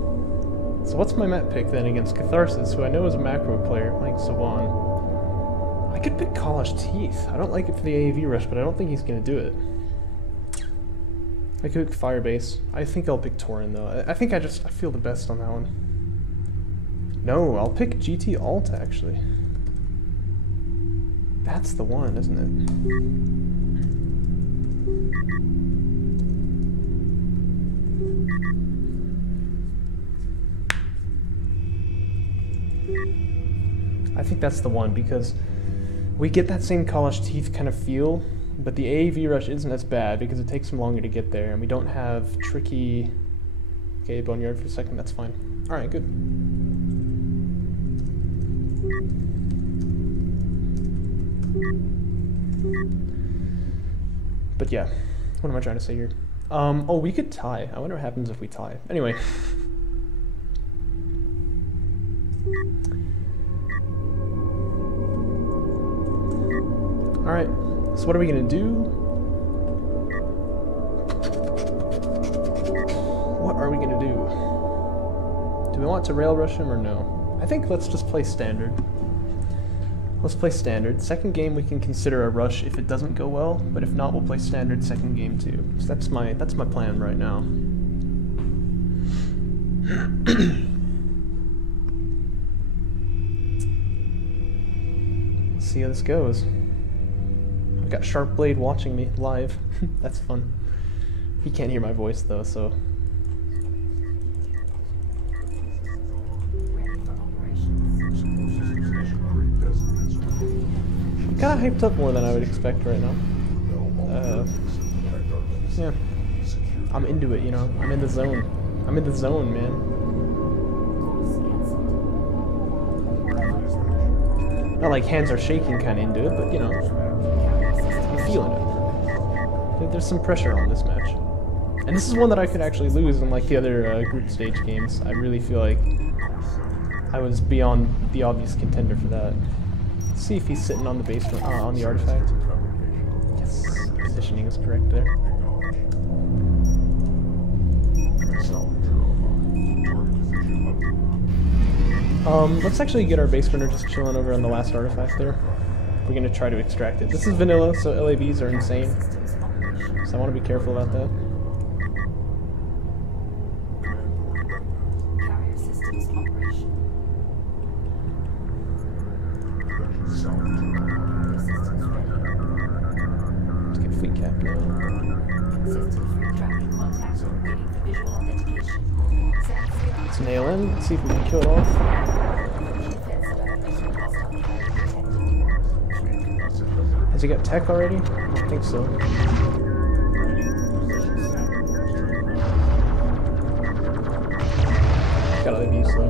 So what's my map pick then against Catharsis, who I know is a macro player playing Saban? I could pick Kalash Teeth. I don't like it for the AAV rush, but I don't think he's going to do it. I could pick Firebase. I think I'll pick Torin though. I think I feel the best on that one. No, I'll pick GT Alt actually. That's the one, isn't it? I think that's the one because we get that same Kalash Teeth kind of feel, but the AAV rush isn't as bad because it takes him longer to get there, and we don't have tricky... Okay, Boneyard for a second, that's fine. Alright, good. But yeah, what am I trying to say here? Oh, we could tie. I wonder what happens if we tie. Anyway. Alright, so what are we gonna do? What are we gonna do? Do we want to rail rush him or no? I think let's just play standard. Let's play standard. Second game we can consider a rush if it doesn't go well, but if not, we'll play standard second game too. So that's my plan right now. Let's see how this goes. I've got Sharp Blade watching me live. That's fun. He can't hear my voice though, so. Kind of hyped up more than I would expect right now. Yeah. I'm into it, you know. I'm in the zone. I'm in the zone, man. Not like hands are shaking kind of into it, but you know. I'm feeling it. There's some pressure on this match. And this is one that I could actually lose unlike the other group stage games. I really feel like I was beyond the obvious contender for that. Let's see if he's sitting on the basement, on the artifact. Yes, positioning is correct there. Let's actually get our base runner just chilling over on the last artifact there. We're gonna try to extract it. This is vanilla, so LABs are insane. So I want to be careful about that. Let's get fleet cap now. Let's nail in. Let's see if we can kill it off. Has he got tech already? I don't think so. got IB, so.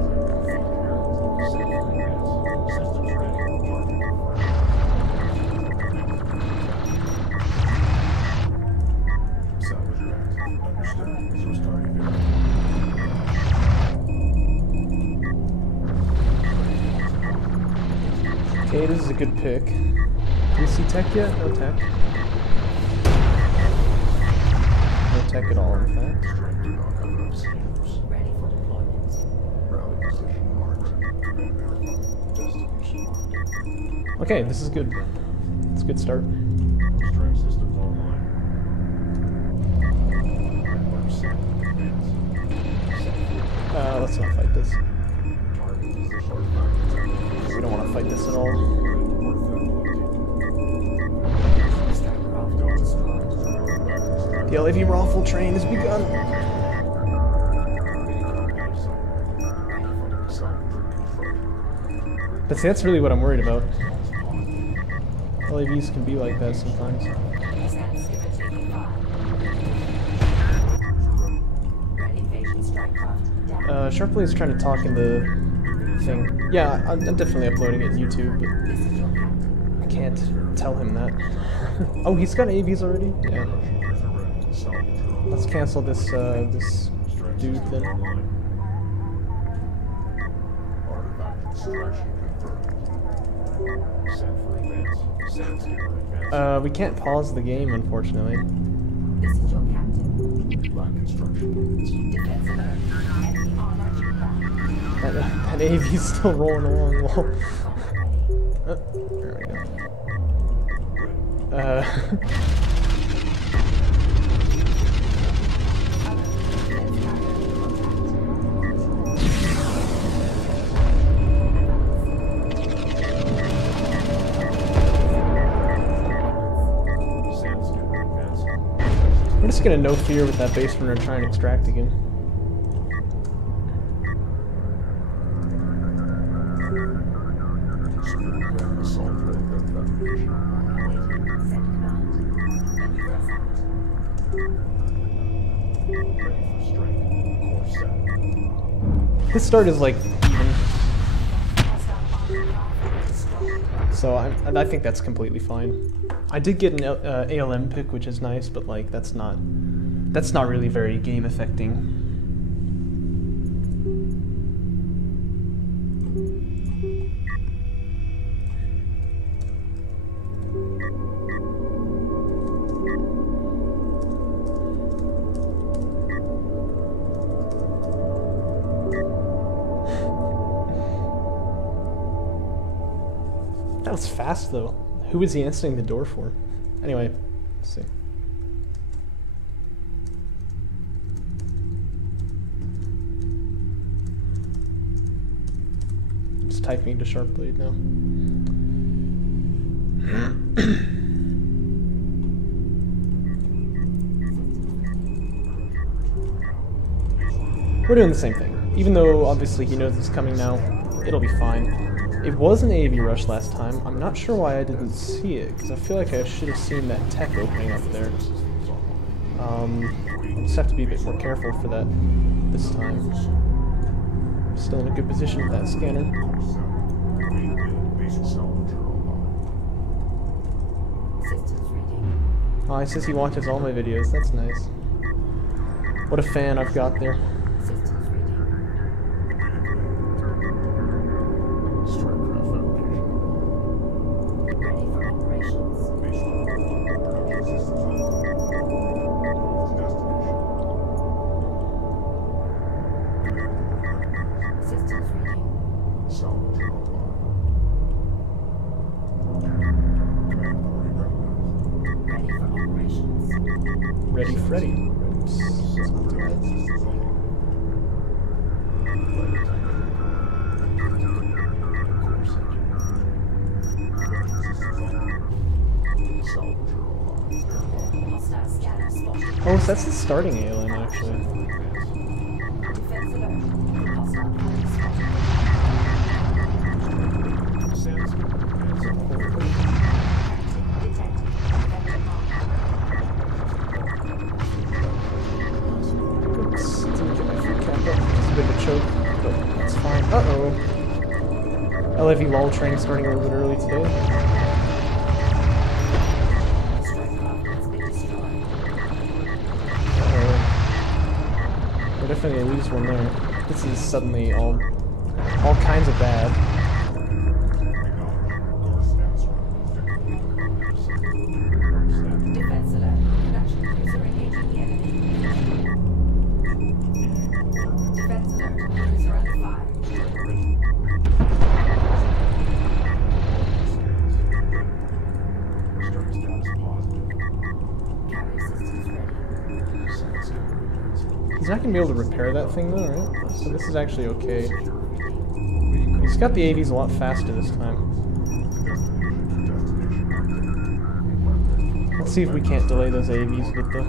Okay, this is a good pick. Do you see tech yet? No tech. No tech at all, in fact. Okay, this is good. It's a good start. Let's not fight this. We don't want to fight this at all. The LAV raffle train has begun. But see, that's really what I'm worried about. LAVs can be like that sometimes. Sharply is trying to talk in the thing. Yeah, I'm definitely uploading it on YouTube, but I can't tell him that. Oh, he's got AVs already? Yeah. Let's cancel this, this dude then. We can't pause the game, unfortunately. This is your captain. That AV's still rolling along. Well, oh, there we go. We're just gonna no fear with that base runner trying to extract again. This start is like even, so I think that's completely fine. I did get an ALM pick, which is nice, but like that's not really very game affecting. That was fast though. Who was he answering the door for? Anyway, let's see. I'm just typing into Sharpblade now. We're doing the same thing. Even though obviously he knows it's coming now, it'll be fine. It was an AV rush last time. I'm not sure why I didn't see it, because I feel like I should have seen that tech opening up there. I just have to be a bit more careful for that this time. Still in a good position with that scanner. Oh, he says he watches all my videos. That's nice. What a fan I've got there. Ready, Freddy. Oops. Oh, so that's the starting ALM actually. Oops, didn't get my free cap up. Just a bit of a choke, but LAV lull train starting a little bit early today. We're definitely gonna lose one there. This is suddenly all kinds of bad. Defense alert. Production cruiser engaging the enemy. Defense alert. Cruiser under fire. Carrier systems ready. He's not gonna be able to repair that thing though, right? So this is actually okay. He's got the AVs a lot faster this time. Let's see if we can't delay those AVs a bit though.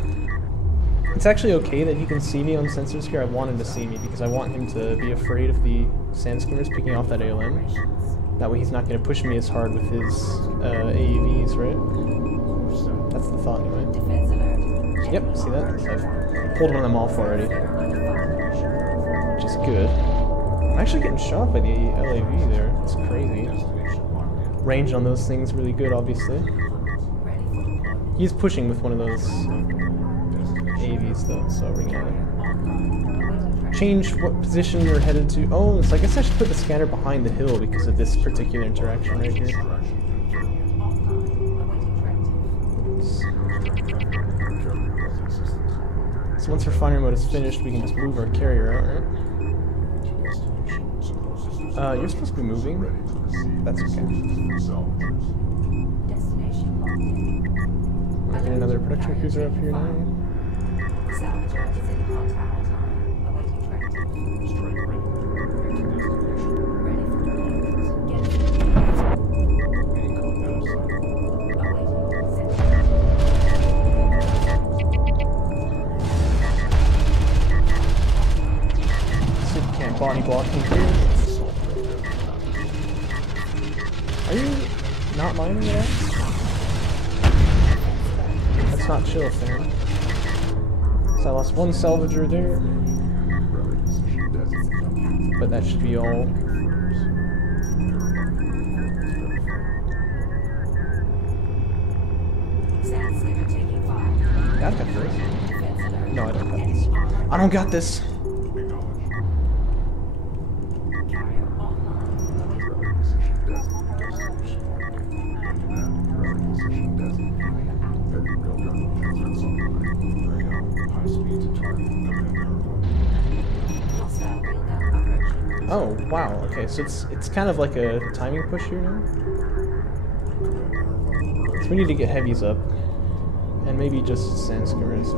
It's actually okay that he can see me on sensors here. I want him to see me because I want him to be afraid of the sand skimmers picking off that ALM. That way he's not going to push me as hard with his AAVs, right? That's the thought anyway. Defense alert. Yep, see that? I've pulled one of them off already. Which is good. I'm actually getting shot by the LAV there. It's crazy. Range on those things really good, obviously. He's pushing with one of those AVs though, so we're gonna change what position we're headed to. Oh, so I guess I should put the scanner behind the hill because of this particular interaction right here. So once refinery mode is finished, we can just move our carrier out, right? You're supposed to be moving. That's okay. Destination locked in. We're getting another production cruiser up here now. Salvager is in contact. Awaiting directive. Ready for deployment. Get to the awaiting So you can't body block me here. Are you not mining at all? That's not chill, fam. So I lost one salvager there. But that should be all. Yeah, I've got this. No, I don't got this. I don't got this. Oh, wow, okay, so it's kind of like a timing push here now. So we need to get heavies up. And maybe just sand skimmers.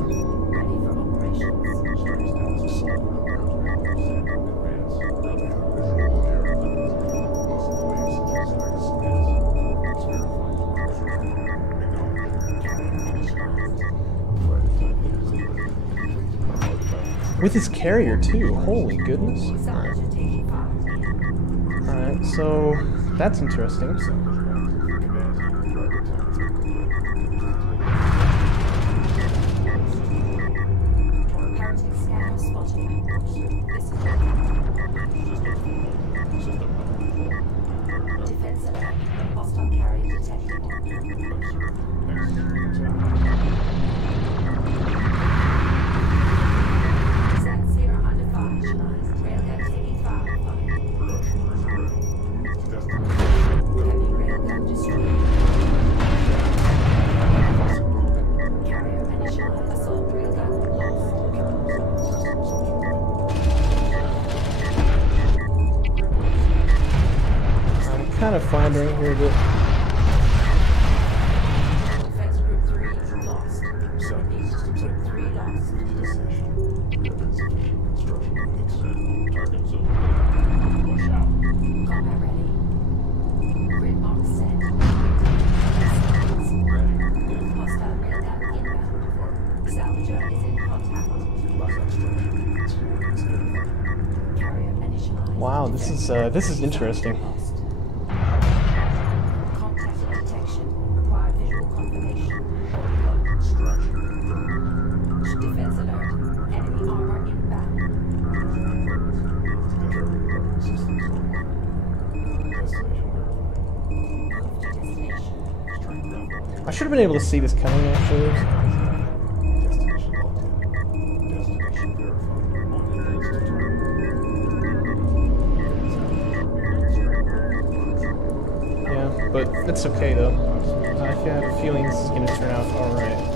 With his carrier too, holy goodness. Alright, so that's interesting. Kind of floundering here a bit. Defense Group 3 lost. Group 3 lost. Combat ready. Grid mark set. Hostile railgun inbound. Salvager is in contact. Carrier initialized. Wow, this is interesting. Defense alert. Enemy armor inbound. I should have been able to see this coming, actually. Yeah, but it's okay, though. I have a feeling this is going to turn out alright.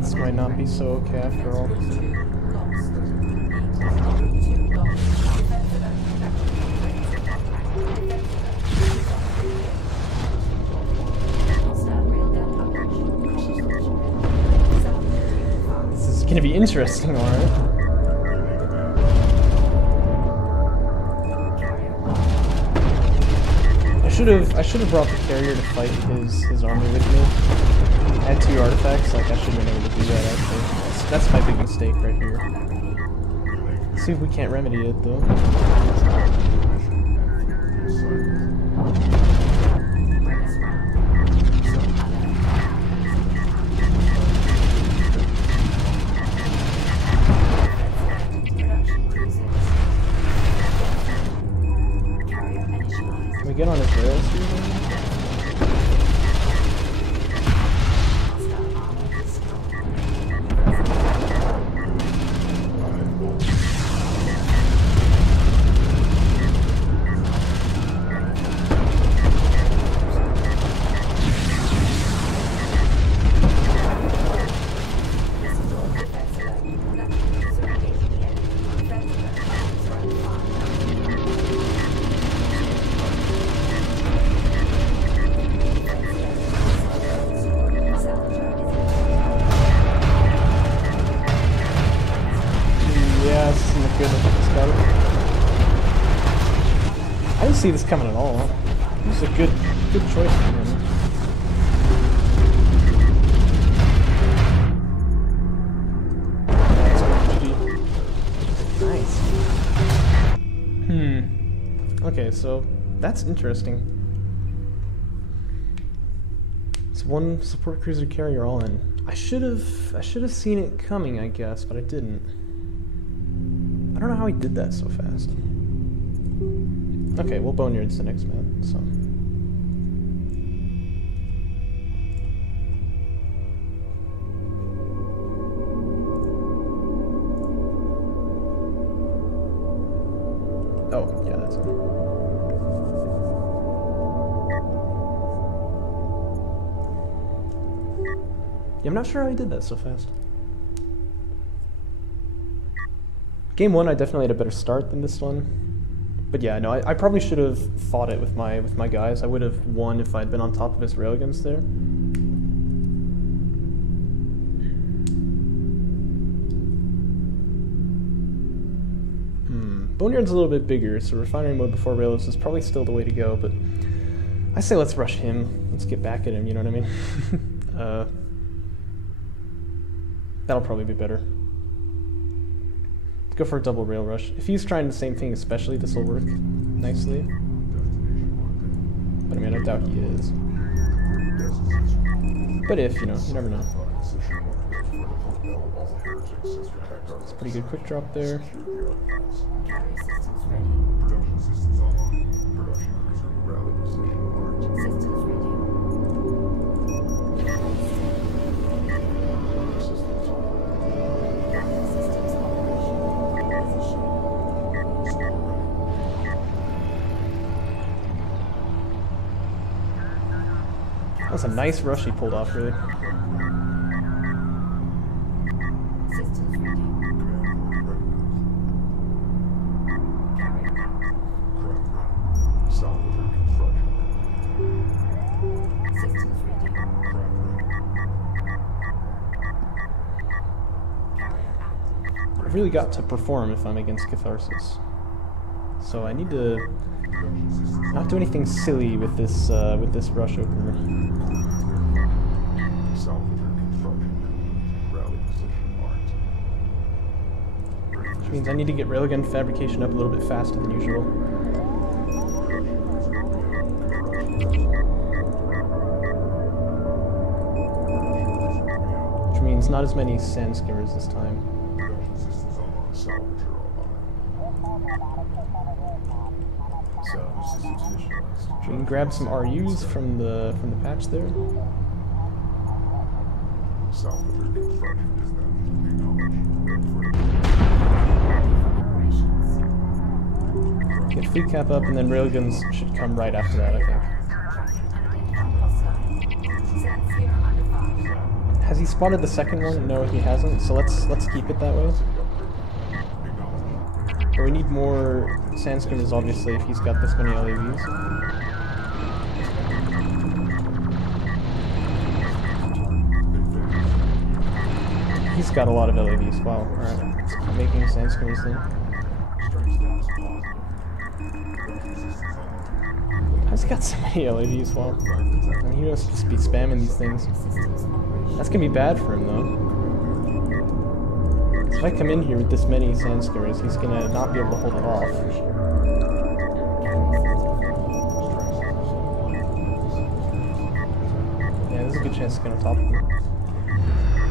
This might not be so okay after all. This is gonna be interesting, alright. I should have brought the carrier to fight his army with me. I had 2 artifacts, like I should have been able to do that actually. That's my big mistake right here. Let's see if we can't remedy it though. Can we get on his rails here? I didn't see this coming at all. This is a good choice for him. Nice. Okay, so that's interesting. It's 1 support cruiser carrier all in. I should have seen it coming, I guess, but I didn't. I don't know how he did that so fast. Okay, well, Boneyard's the next map, so. Oh, yeah, that's it. Yeah, I'm not sure how he did that so fast. Game 1, I definitely had a better start than this one. But yeah, no, I probably should have fought it with my guys. I would have won if I'd been on top of his railguns there. Boneyard's a little bit bigger, so refinery mode before rails is probably still the way to go, but I say let's rush him. Let's get back at him, you know what I mean? That'll probably be better. Go for a double rail rush. If he's trying the same thing especially, this will work nicely. But I mean, I doubt he is. But if, you know, you never know. It's a pretty good quick drop there. That was a nice rush he pulled off, really. I've really got to perform if I'm against Catharsis. So I need to Not do anything silly with this rush opener. Which means I need to get railgun fabrication up a little bit faster than usual. Which means not as many sand skimmers this time. We can grab some RUs from the patch there. Get fleet cap up, and then railguns should come right after that, I think. Has he spotted the second one? No, he hasn't. So let's keep it that way. But we need more sand skimmers, obviously, if he's got this many LAVs. He's got a lot of LAVs. Wow. Alright, let's keep making sand skimmers then. How's he got so many LAVs? Wow. I mean, he must just be spamming these things. That's gonna be bad for him, though. If I come in here with this many sand skimmers, he's gonna not be able to hold it off. Yeah, there's a good chance to get on top of him.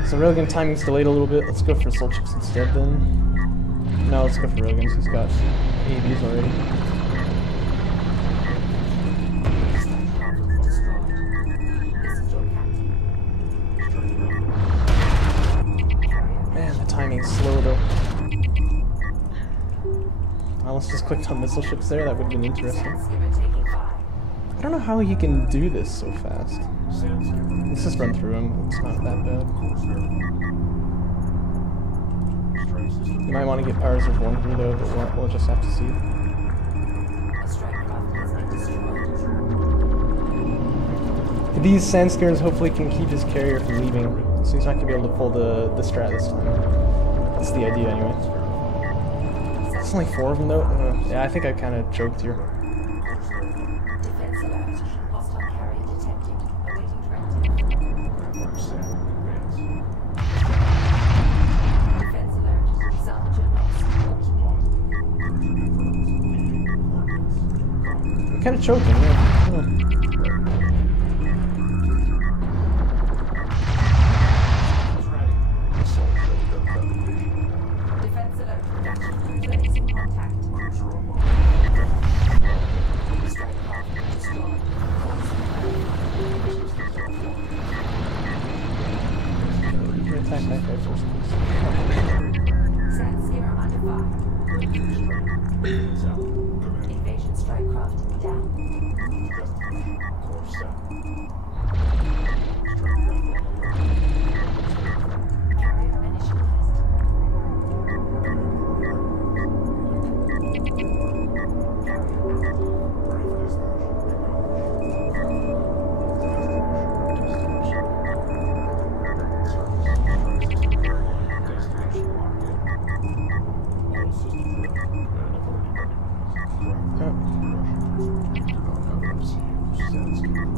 So railgun timing's delayed a little bit. Let's go for assault chips instead then. No, let's go for railguns. He's got AVs already. Man, the timing's slow though. I almost just clicked on missile ships there. That would have been interesting. I don't know how he can do this so fast. Let's just run through him. It's not that bad. You might want to get powers of one here though, but we'll just have to see. These sand skimmers hopefully can keep his carrier from leaving, so he's not going to be able to pull the strat this time. That's the idea anyway. There's only 4 of them though. Yeah, I think I kind of choked here. Kind of choking, yeah. Defense alert. Placing contact. Strike craft destroyed. You can attack that guy first, please. Sand skimmer under fire. Invasion strike craft down. Carrier initialized.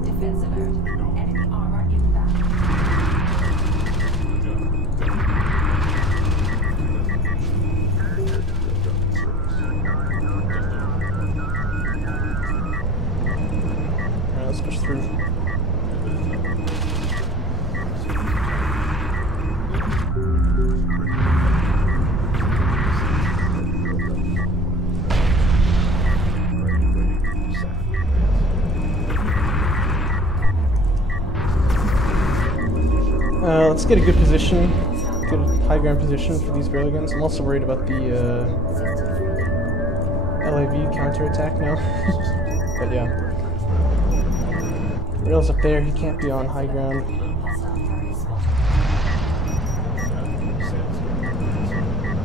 Defense alert. Enemy armor inbound. Alright, let's push through. Let's get a good position, good high ground position for these railguns. I'm also worried about the LAV counterattack now. But yeah. Rail's up there, he can't be on high ground.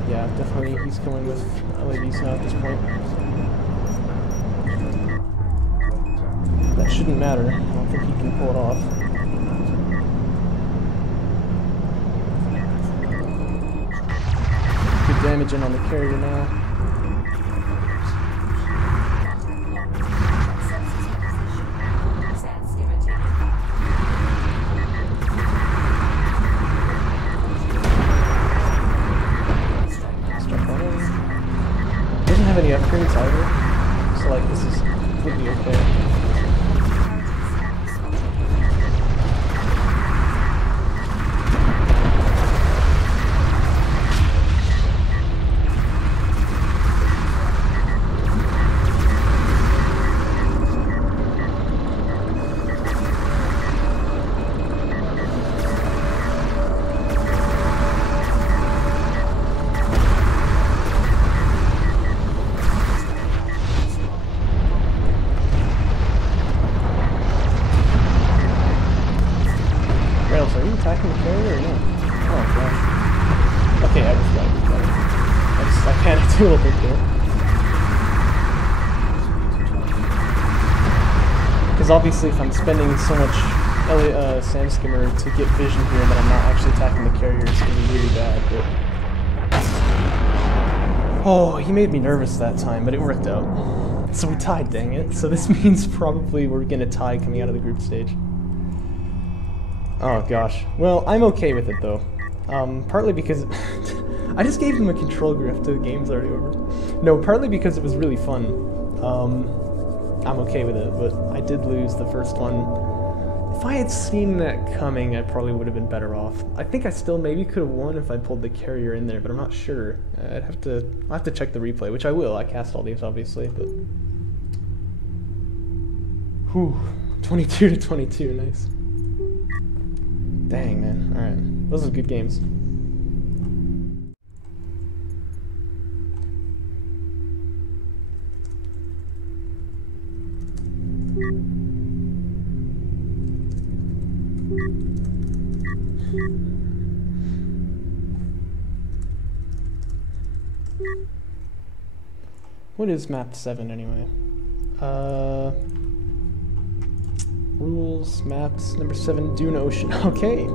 Yeah, definitely he's going with LAVs now at this point. That shouldn't matter. I don't think he can pull it off. Good damage in on the carrier now. completely okay. Rails, are you attacking the carrier or no? Oh gosh. Okay, I just got it. I panicked a little bit there. Because obviously if I'm spending so much sand skimmer to get vision here and then I'm not actually attacking the carrier, it's going to be really bad. But oh, he made me nervous that time, but it worked out. So we tied, dang it. So this means probably we're going to tie coming out of the group stage. Oh gosh. Well, I'm okay with it though. Partly because I just gave him a control grift to the game's already over. No, partly because it was really fun. I'm okay with it, but I did lose the first one. If I had seen that coming, I probably would have been better off. I think I still maybe could have won if I pulled the carrier in there, but I'm not sure. I'll have to check the replay, which I will. I cast all these obviously, but whew, 22 to 22, nice. Dang, man. Alright. Those are good games. What is map 7 anyway? Rules, maps, number 7, Dune Ocean. Okay.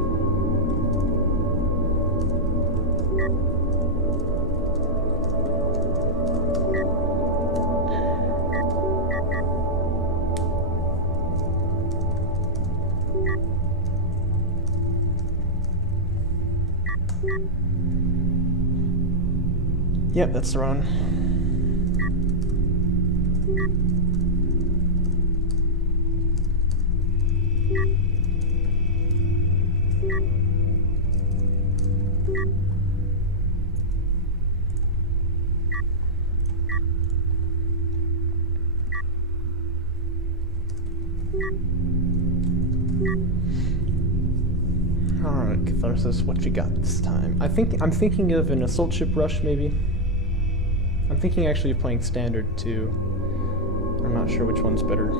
Yep, that's the run. Alright, Catharsis, what you got this time? I'm thinking of an assault ship rush, maybe. I'm thinking actually of playing standard too. I'm not sure which one's better.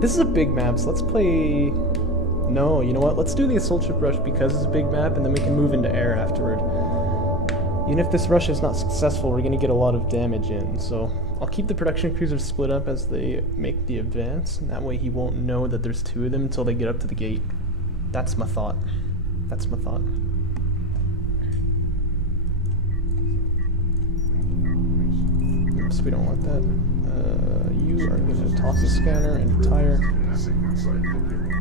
This is a big map, so let's play... No, you know what? Let's do the assault ship rush because it's a big map, and then we can move into air afterward. Even if this rush is not successful, we're going to get a lot of damage in, so I'll keep the production cruisers split up as they make the advance, and that way he won't know that there's two of them until they get up to the gate. That's my thought. That's my thought. Oops, we don't want that. You are going to toss a scanner and a tire.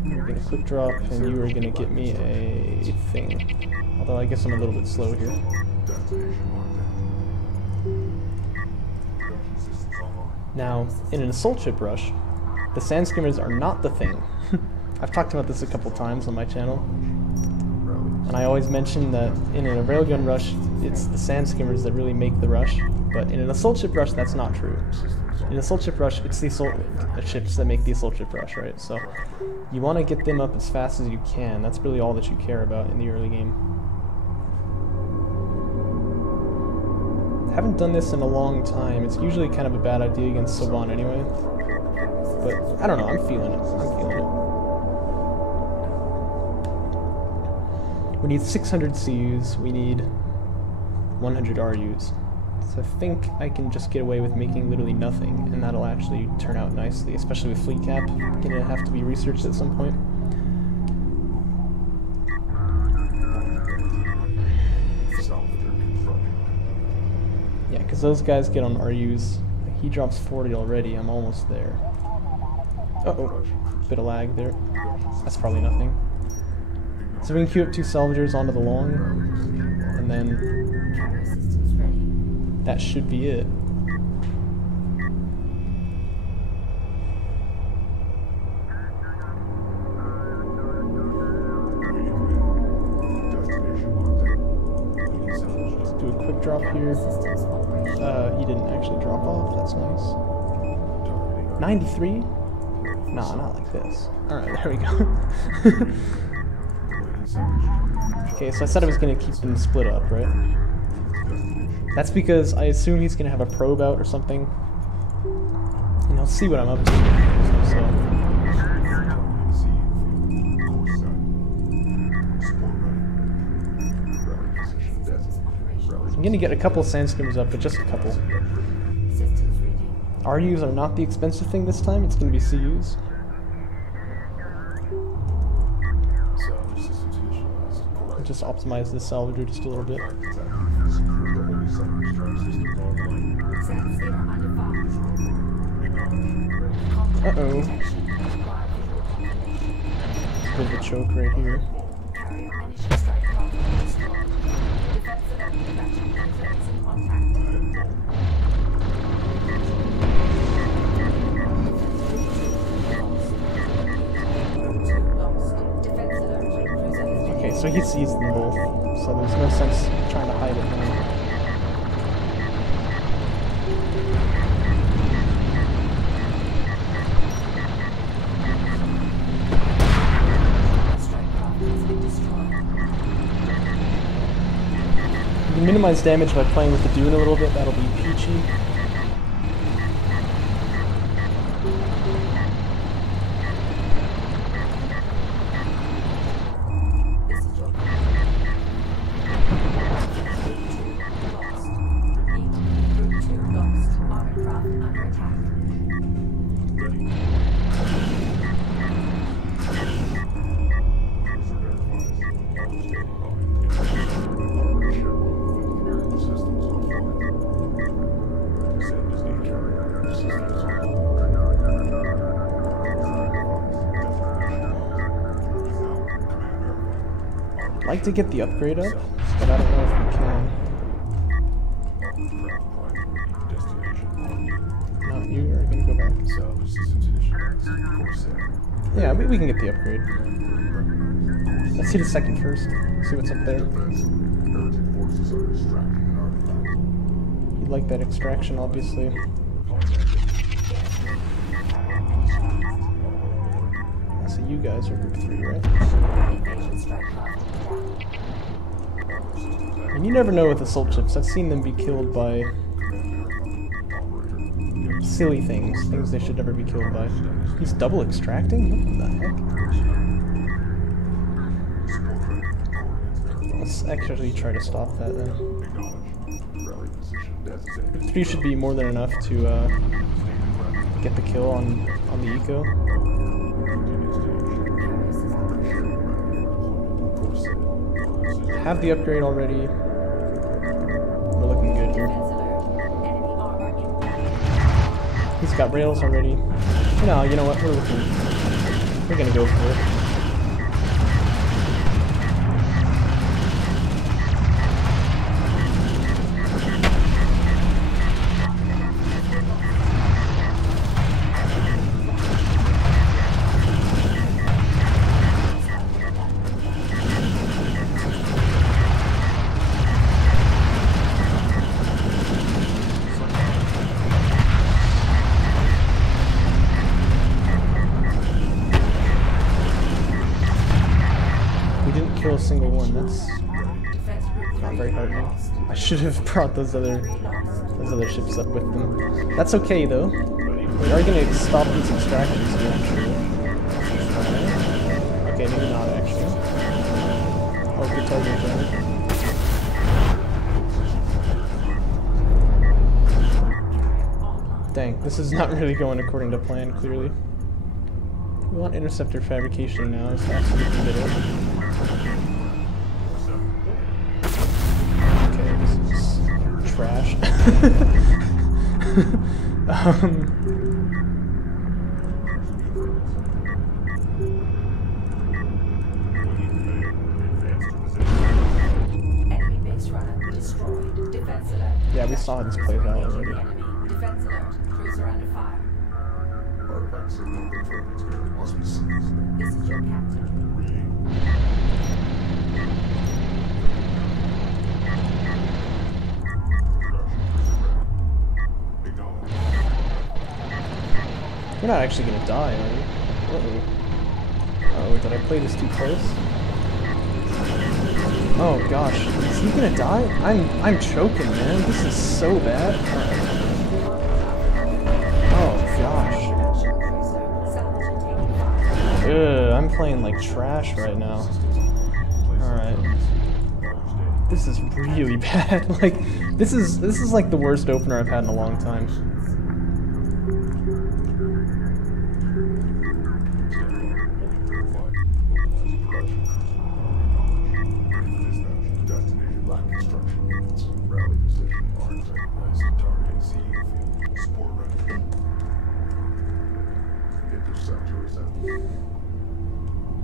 You're going to quick drop, and you are going to get me a thing. Although I guess I'm a little bit slow here. Now, in an assault ship rush, the sand skimmers are not the thing. I've talked about this a couple times on my channel. And I always mention that in a railgun rush, it's the sand skimmers that really make the rush. But in an assault ship rush, that's not true. In an assault ship rush, it's the assault ships that make the assault ship rush, right? So you want to get them up as fast as you can. That's really all that you care about in the early game. Haven't done this in a long time. It's usually kind of a bad idea against Saban anyway. But I don't know, I'm feeling it. I'm feeling it. We need 600 CUs, we need 100 RUs. So I think I can just get away with making literally nothing, and that'll actually turn out nicely, especially with fleet cap. Gonna have to be researched at some point. Yeah, because those guys get on RUs. He drops 40 already, I'm almost there. Uh-oh, bit of lag there. That's probably nothing. So we can queue up 2 salvagers onto the long, and then that should be it. drop here. Systems operational. He didn't actually drop off. That's nice. 93? Nah, not like this. Alright, there we go. Okay, so I said I was going to keep them split up, right? That's because I assume he's going to have a probe out or something. And I'll see what I'm up to. So. I'm going to get a couple sandstorms up, but just a couple. Systems reading. RUs are not the expensive thing this time, it's going to be CUs. Just optimize this salvager just a little bit. Uh-oh. It's a bit of a choke right here. Okay, so he sees them both, so there's no sense trying to hide it now. You can minimize damage by playing with the Dune a little bit, that'll be peachy. I'd like to get the upgrade up, but I don't know if we can. No, you are gonna go back. Yeah, we can get the upgrade. Let's see the second first. See what's up there. You'd like that extraction, obviously. So you guys are group 3, right? And you never know with assault ships. I've seen them be killed by silly things they should never be killed by. He's double extracting? What the heck? Let's actually try to stop that then. 3 should be more than enough to get the kill on the eco. Have the upgrade already. We're looking good here. He's got rails already. No, you know what? We're gonna go for it. Kill a single one. That's not very heartening. I should have brought those other ships up with them. That's okay though. We are gonna stop these extractions here, actually. Okay, maybe not actually. Oh, good target there. Dang, this is not really going according to plan, clearly. We want interceptor fabrication now as fast as we can get it. Okay, this is trash. Enemy base runner destroyed. Defense alert. Yeah, we saw how this plays out already. Defense alert. Cruiser under fire. This is your captain. You're not actually gonna die, are you? Uh-oh. Oh, did I play this too close? Oh gosh, is he gonna die? I'm choking, man. This is so bad. Oh gosh. Ugh, I'm playing like trash right now. Alright. This is really bad. Like, this is like the worst opener I've had in a long time.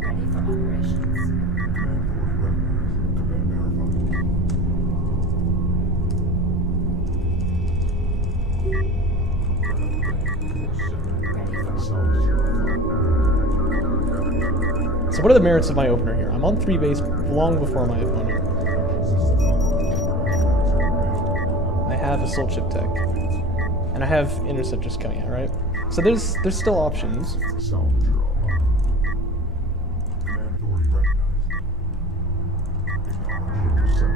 Ready for operations. So what are the merits of my opener here? I'm on 3 base long before my opponent. I have a soul chip tech. And I have interceptors coming out, right? So there's still options.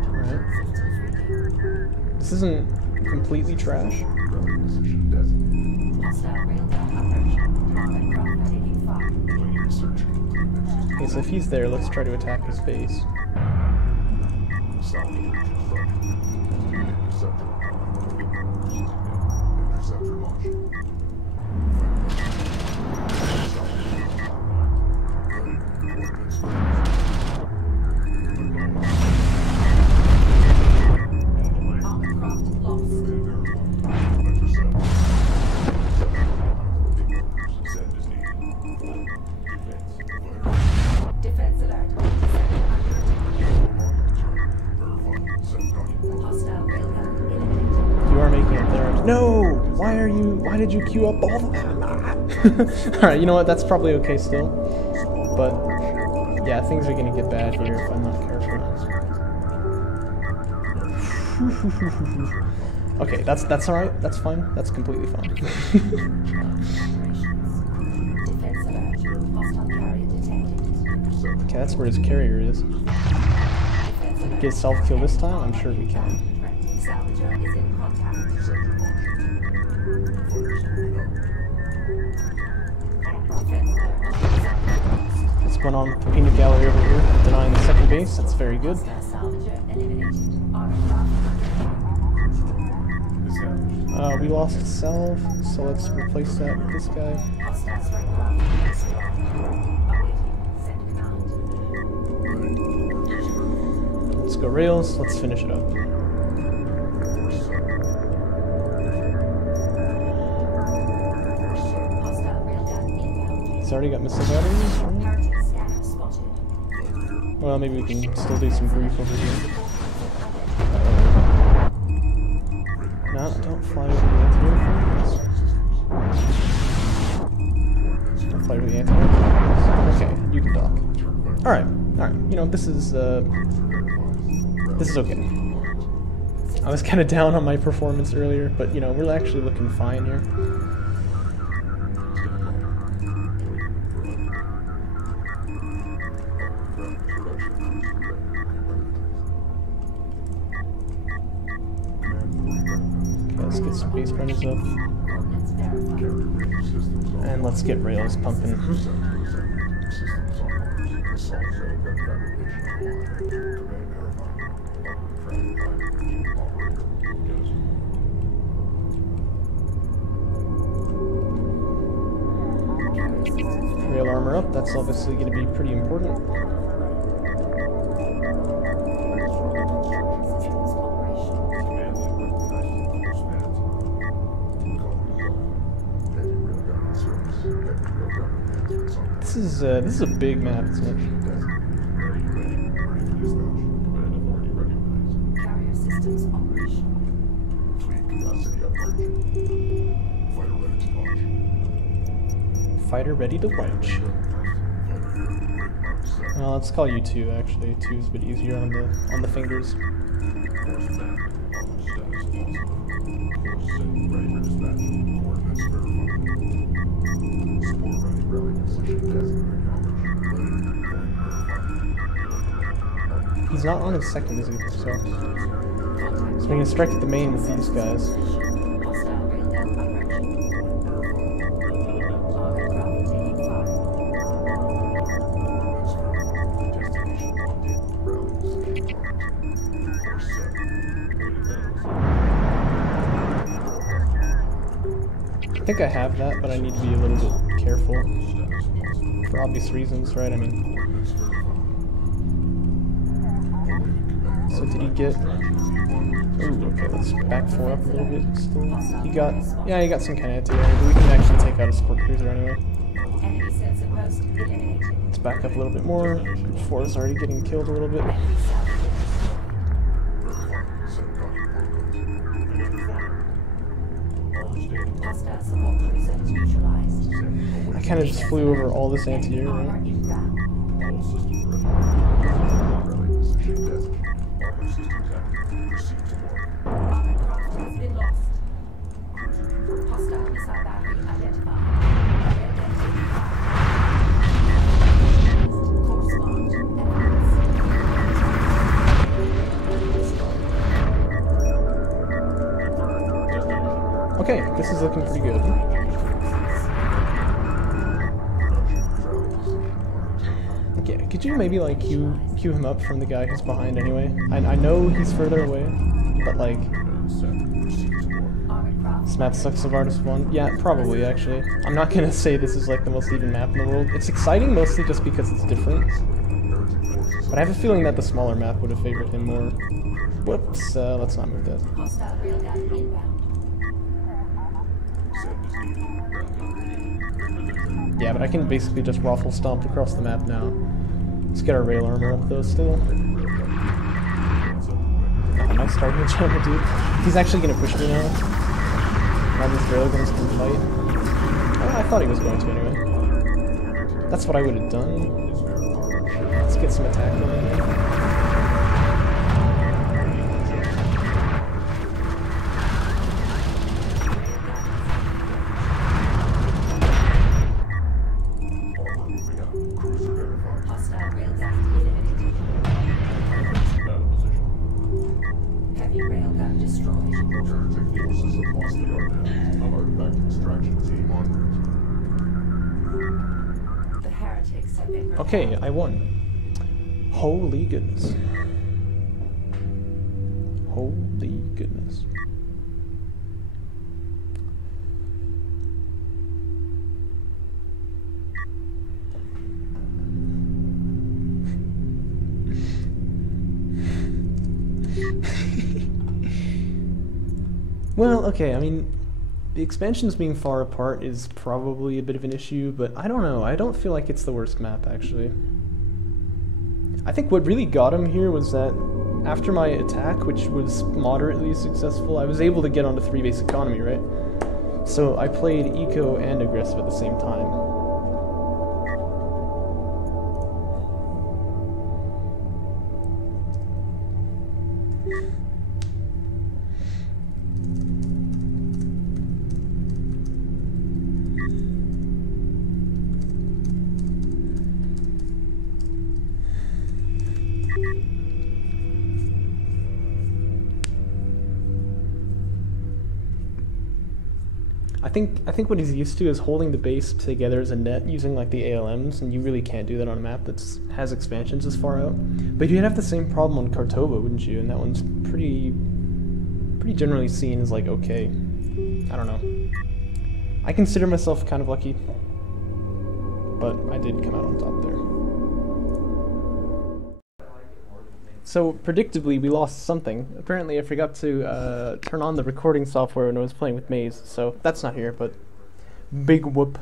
Right. This isn't completely trash. Okay, so if he's there, let's try to attack his base. Why did you queue up all the time? Alright, you know what? That's probably okay still. But, yeah, things are gonna get bad here if I'm not careful. Okay, that's alright. That's fine. That's completely fine. Okay, that's where his carrier is. Get self-kill this time? I'm sure we can. What's going on with the peanut gallery over here? Denying the second base, that's very good. We lost salve, so let's replace that with this guy. Let's go rails, let's finish it up. It's already got missile batteries, right? Well, maybe we can still do some grief over here. No, don't fly over the antidote. Don't fly over the antidote. Okay, you can dock. Alright. You know, this is okay. I was kind of down on my performance earlier, but, you know, we're actually looking fine here. Let's get some base runners up. And let's get rails pumping. Rail armor up, that's obviously going to be pretty important. This is a big map, isn't it? Fighter ready to launch. Let's call you 2 actually. 2 is a bit easier on the fingers. He's not on his second, is he? So we're gonna strike at the main with these guys. Hostile railgun approaching. Armored craft taking fire. I think I have that, but I need to be a little bit careful. For obvious reasons, right? I mean... So did he get... Ooh, okay, let's back 4 up a little bit still. He got... Yeah, he got some kind of anti-air, but we can actually take out a support cruiser anyway. Enemy sensor post eliminated. Let's back up a little bit more. Group 4 is already getting killed a little bit. Enemy salvage. Hostile support cruiser neutralized. I kind of just flew over all this anti-air, Armor right? inbound. Armored craft has been lost. Hostile missile battery identified. Correspond evidence. Okay, this is looking pretty good. Okay, could you maybe like queue him up from the guy who's behind anyway? I know he's further away, but like... This map sucks of Artist 1. Yeah, probably actually. I'm not gonna say this is like the most even map in the world. It's exciting mostly just because it's different. But I have a feeling that the smaller map would have favored him more. Whoops, let's not move that. Hostile railgun inbound. Yeah, but I can basically just waffle stomp across the map now. Let's get our rail armor up though still. Oh, nice target jammer, dude. He's actually gonna push me now. Now these railguns can fight. Oh, I thought he was going to anyway. That's what I would have done. Let's get some attack going in there. Hostile railgun eliminated. Heavy railgun destroyed. The heretics have been repelled. Okay, I won. Holy goodness. Holy goodness. Well, okay, I mean, the expansions being far apart is probably a bit of an issue, but I don't know, I don't feel like it's the worst map, actually. I think what really got him here was that after my attack, which was moderately successful, I was able to get onto 3-base economy, right? So I played eco and aggressive at the same time. I think what he's used to is holding the base together as a net using like the ALMs, and you really can't do that on a map that has expansions this far out. But you'd have the same problem on Kartova, wouldn't you? And that one's pretty generally seen as like okay. I don't know. I consider myself kind of lucky, but I did come out on top there. So, predictably, we lost something. Apparently, I forgot to turn on the recording software when I was playing with Maze, so that's not here, but big whoop.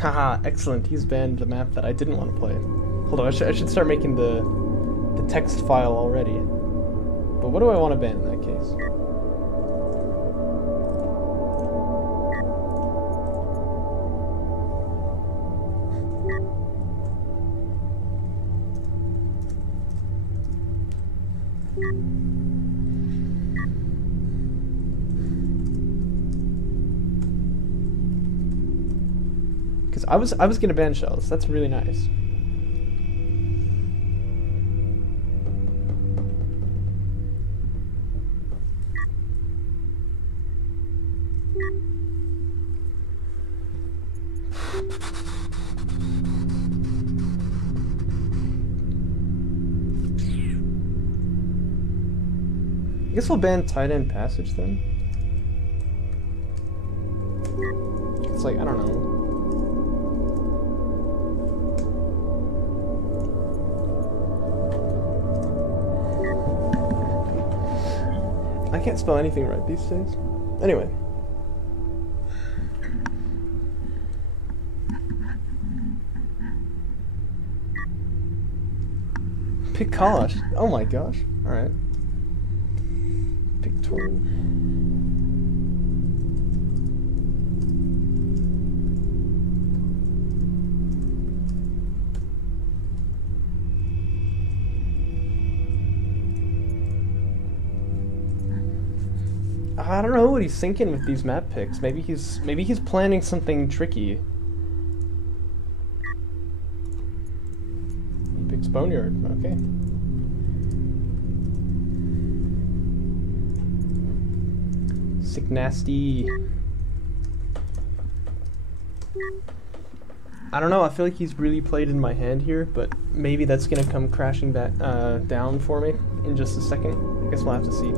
Haha, excellent. He's banned the map that I didn't want to play. Hold on, I should start making the text file already. But what do I want to ban in that case? Because I was gonna ban shells. That's really nice. I guess we'll ban tight end passage then. It's like, I don't know. I can't spell anything right these days. Anyway. Pick Kalash. Oh my gosh. Alright. Pick Torn. I don't know what he's thinking with these map picks. Maybe he's planning something tricky. He picks Boneyard. Okay. Sick nasty. I don't know. I feel like he's really played in my hand here, but maybe that's gonna come crashing back down for me in just a second. I guess we'll have to see.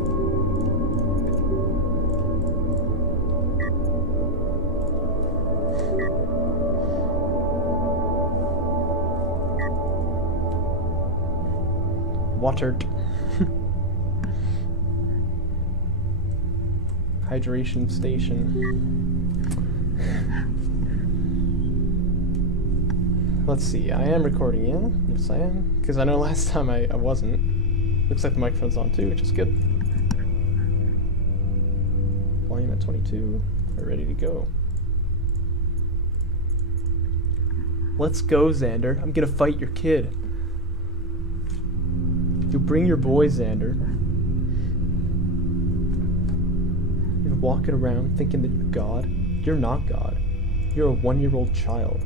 Watered. Hydration station. Let's see, I am recording, yeah? Yes, I am. Because I know last time I wasn't. Looks like the microphone's on too, which is good. Volume at 22. We're ready to go. Let's go, Xander. I'm gonna fight your kid. You bring your boy, Xander. You're walking around thinking that you're God. You're not God. You're a 1-year-old child.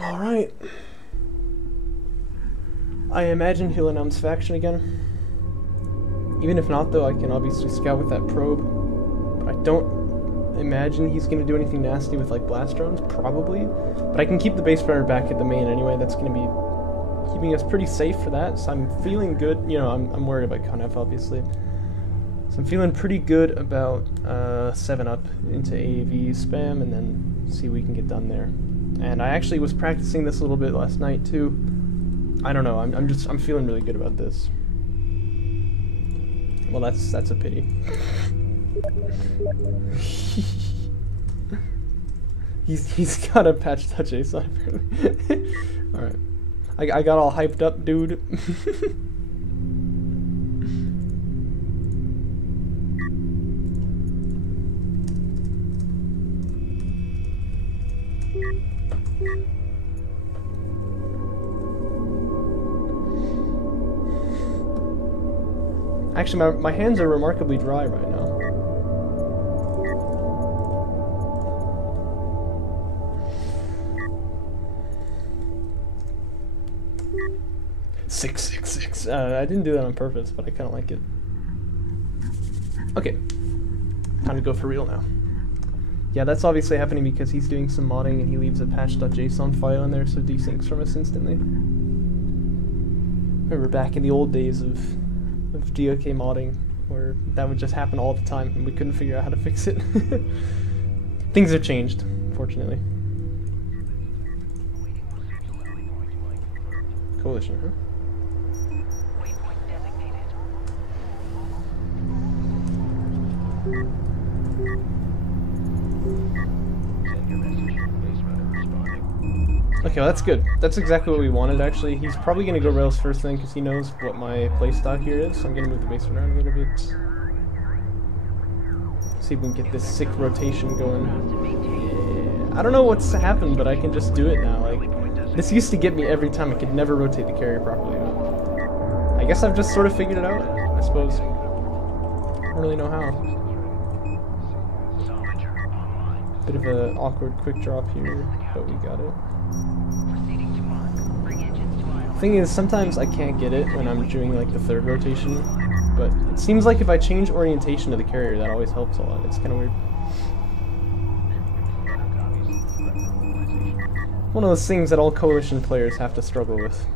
Alright. I imagine he'll announce faction again. Even if not, though, I can obviously scout with that probe. But I don't imagine he's going to do anything nasty with, like, blast drones, probably. But I can keep the base runner back at the main anyway. That's going to be keeping us pretty safe for that. So I'm feeling good. You know, I'm worried about Conef, obviously. So I'm feeling pretty good about 7-up into AAV spam and then see what we can get done there. And I actually was practicing this a little bit last night too. I don't know, I'm feeling really good about this. Well, that's a pity. he's got a patch touch ace apparently. Alright. I got all hyped up, dude. Actually, my hands are remarkably dry right now. Six. I didn't do that on purpose, but I kind of like it. Okay, time to go for real now. Yeah, that's obviously happening because he's doing some modding and he leaves a patch.json file in there, so desyncs from us instantly. Remember back in the old days of GOK modding, where that would just happen all the time and we couldn't figure out how to fix it. Things have changed, fortunately. Coalition, huh? Okay, well that's good. That's exactly what we wanted, actually. He's probably going to go rails first then, because he knows what my playstyle here is, so I'm going to move the base around a little bit. See if we can get this sick rotation going. Yeah. I don't know what's happened, but I can just do it now. Like, this used to get me every time. I could never rotate the carrier properly. But I guess I've just sort of figured it out, I suppose. I don't really know how. Bit of an awkward quick drop here, but we got it. Thing is, sometimes I can't get it when I'm doing like the third rotation, but it seems like if I change orientation of the carrier, that always helps a lot. It's kind of weird. One of those things that all Coalition players have to struggle with.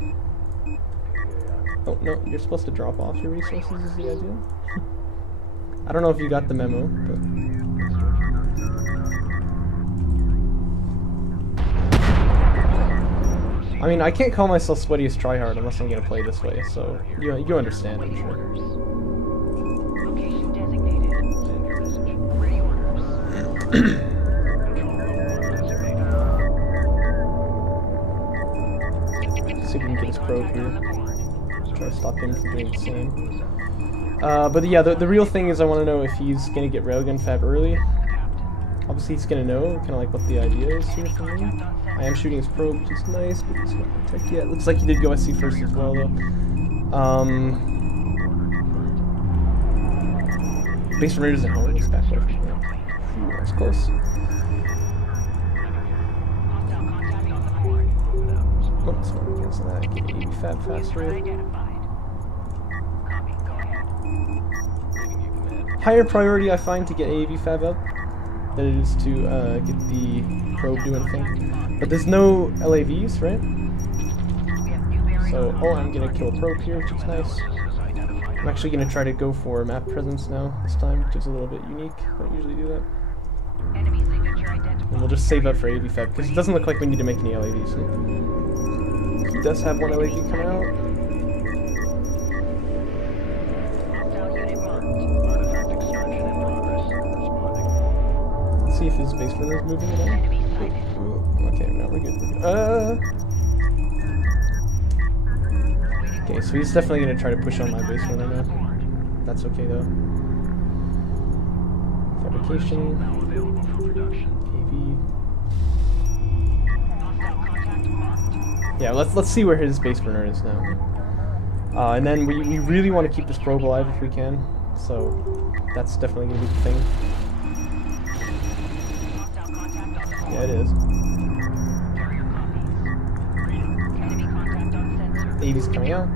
Oh, no, you're supposed to drop off your resources is the idea. I don't know if you got the memo, but... I mean, I can't call myself sweatiest tryhard unless I'm gonna play this way, so you understand, I'm sure. See if we can get his probe here. Try to stop him from doing the same. But yeah, the real thing is I want to know if he's gonna get railgun fab early. Obviously he's gonna know kind of like what the idea is here for me. I am shooting his probe, which is nice, but he's not protect yet. Looks like he did go SC first as well, though. Base Raiders at home. He's back left. Yeah. That's close. Oops, we're against that. Get AV fab faster. Higher priority, I find, to get AV fab up than it is to get the probe doing a thing. But there's no LAVs, right? So, oh, I'm gonna kill a probe here, which is nice. I'm actually gonna try to go for map presence now, this time, which is a little bit unique. I don't usually do that. And we'll just save up for AV fab, because it doesn't look like we need to make any LAVs. He does have one LAV come out. Let's see if his base runner is moving at all. Okay, no, we're good. Okay, so he's definitely going to try to push on my base runner now. That's okay, though. Fabrication. AV. Yeah, let's see where his base runner is now. And then we really want to keep this probe alive if we can. So that's definitely going to be the thing. Yeah, it is. AV's coming out.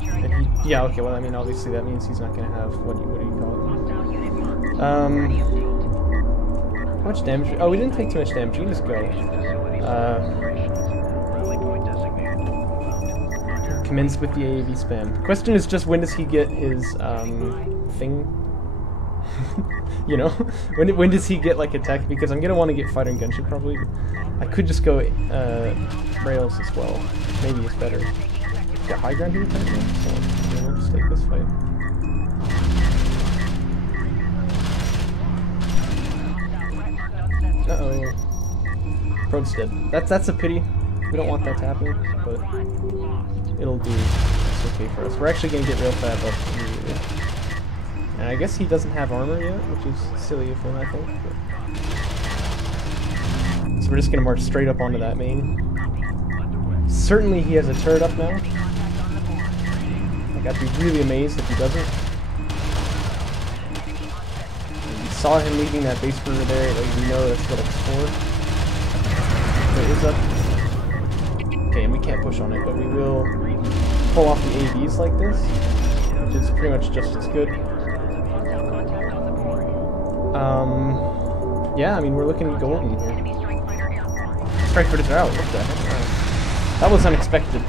And he, yeah, okay, well, I mean, obviously that means he's not going to have, what do you call it? How much damage? Oh, we didn't take too much damage, you can just go. Commence with the AAV spam. The question is just when does he get his, thing? You know? when does he get, like, attack? Because I'm going to want to get fighter and gunship, probably. I could just go, rails as well. Maybe it's better. Got high ground here, technically, so yeah, we'll just take this fight. Uh-oh. Probe's dead. That's a pity. We don't want that to happen, but it'll do. It's okay for us. We're actually going to get rail fab up immediately. And I guess he doesn't have armor yet, which is silly of him, I think. But... so we're just going to march straight up onto that main. Certainly he has a turret up now. Like, I'd be really amazed if he doesn't. You saw him leaving that base burner there, like, you know that's what it's for. It is up. Okay, and we can't push on it, but we will pull off the AVs like this, which is pretty much just as good. Yeah, I mean, we're looking golden here. Strike fighters are out. What the heck? That was unexpected.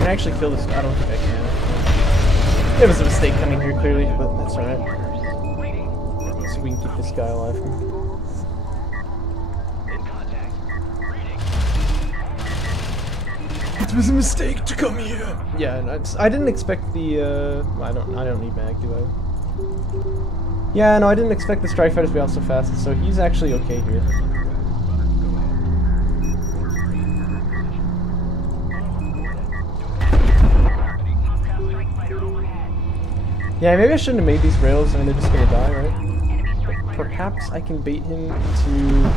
I actually kill this. I don't think I can. It was a mistake coming here, clearly, but that's alright. Let's see if we can keep this guy alive. It was a mistake to come here. Yeah, no, I didn't expect the. I don't need mag, do I? Yeah, no, I didn't expect the strike fighters to be out so fast. So he's actually okay here. Yeah, maybe I shouldn't have made these rails. I mean, they're just gonna die, right? But perhaps I can bait him into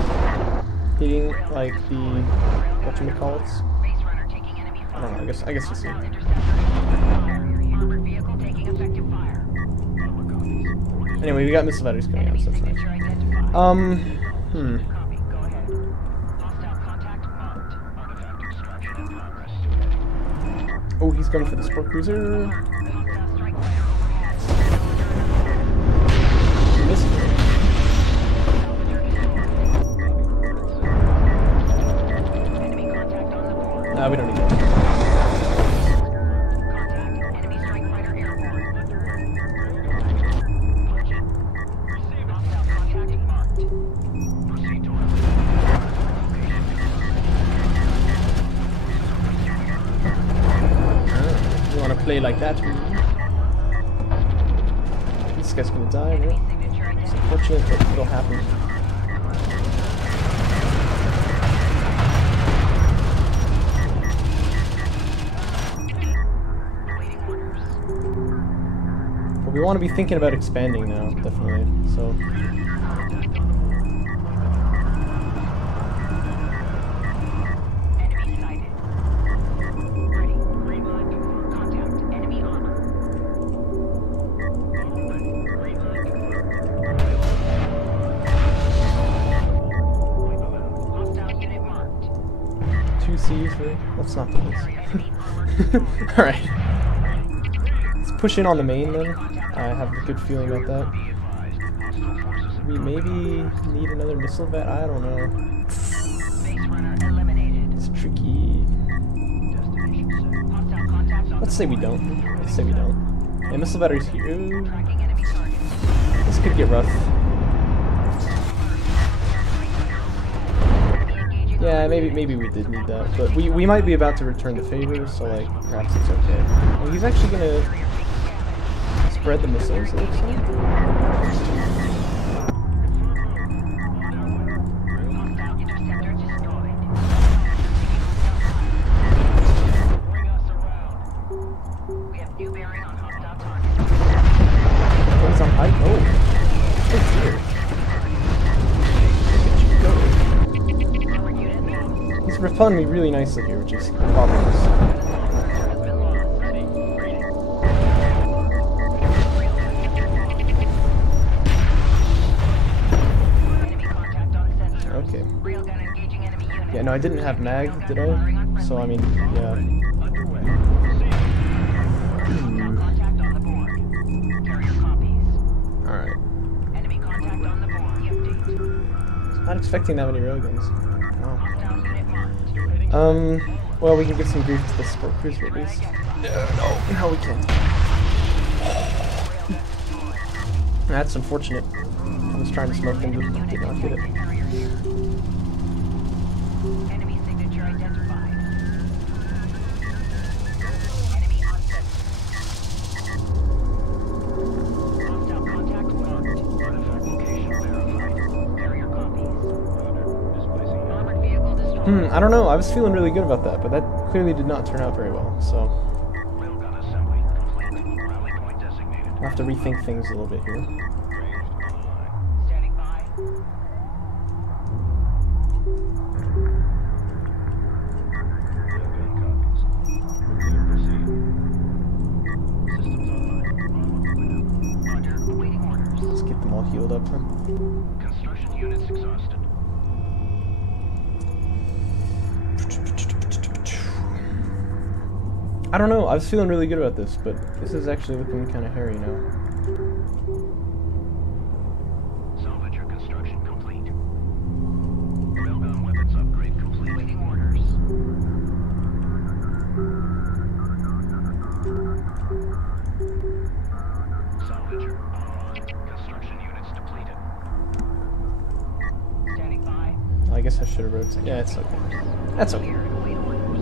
hitting like the whatchamacallits. I don't know. I guess we'll see. Anyway, we got missile batteries coming out, so that's nice. Oh, he's going for the sport cruiser. We don't need that. You want to play like that? This guy's gonna die, right? It's unfortunate, but it'll happen. We want to be thinking about expanding now, definitely. So. Two C's, right? Let's not do this. All right. Let's push in on the main then. I have a good feeling about that. We maybe need another missile vat? I don't know. It's tricky. Let's say we don't. Let's say we don't. Yeah, missile batteries here. Ooh. This could get rough. Yeah, maybe we did need that, but we might be about to return the favor, so like perhaps it's okay. Well, he's actually gonna spread the missiles, it looks like. Oh, he's on height. Oh, dear. Look at you go. He's repelling me really nicely here, which is obvious. Yeah, no, I didn't have mag, did I? So, I mean, yeah. Alright. Not expecting that many railguns. Wow. Well, we can give some grief to the sport cruiser at least. No, we can't. That's unfortunate. I was trying to smoke them, but did not get it. Enemy signature identified. Enemy on set. Hostile contact marked. Artifact location verified. Carrier copies. I don't know. I was feeling really good about that, but that clearly did not turn out very well, so I'll have to rethink things a little bit here. Standing by. Roger, awaiting orders. Let's get them all healed up then. Construction units exhausted. I don't know. I was feeling really good about this, but this is actually looking kind of hairy now. Salvage or construction complete. Railgun weapons upgrade complete. Awaiting orders. Salvager online. Construction units depleted. Standing by. I guess I should have wrote. Yeah, it's okay. That's okay. Here, await orders.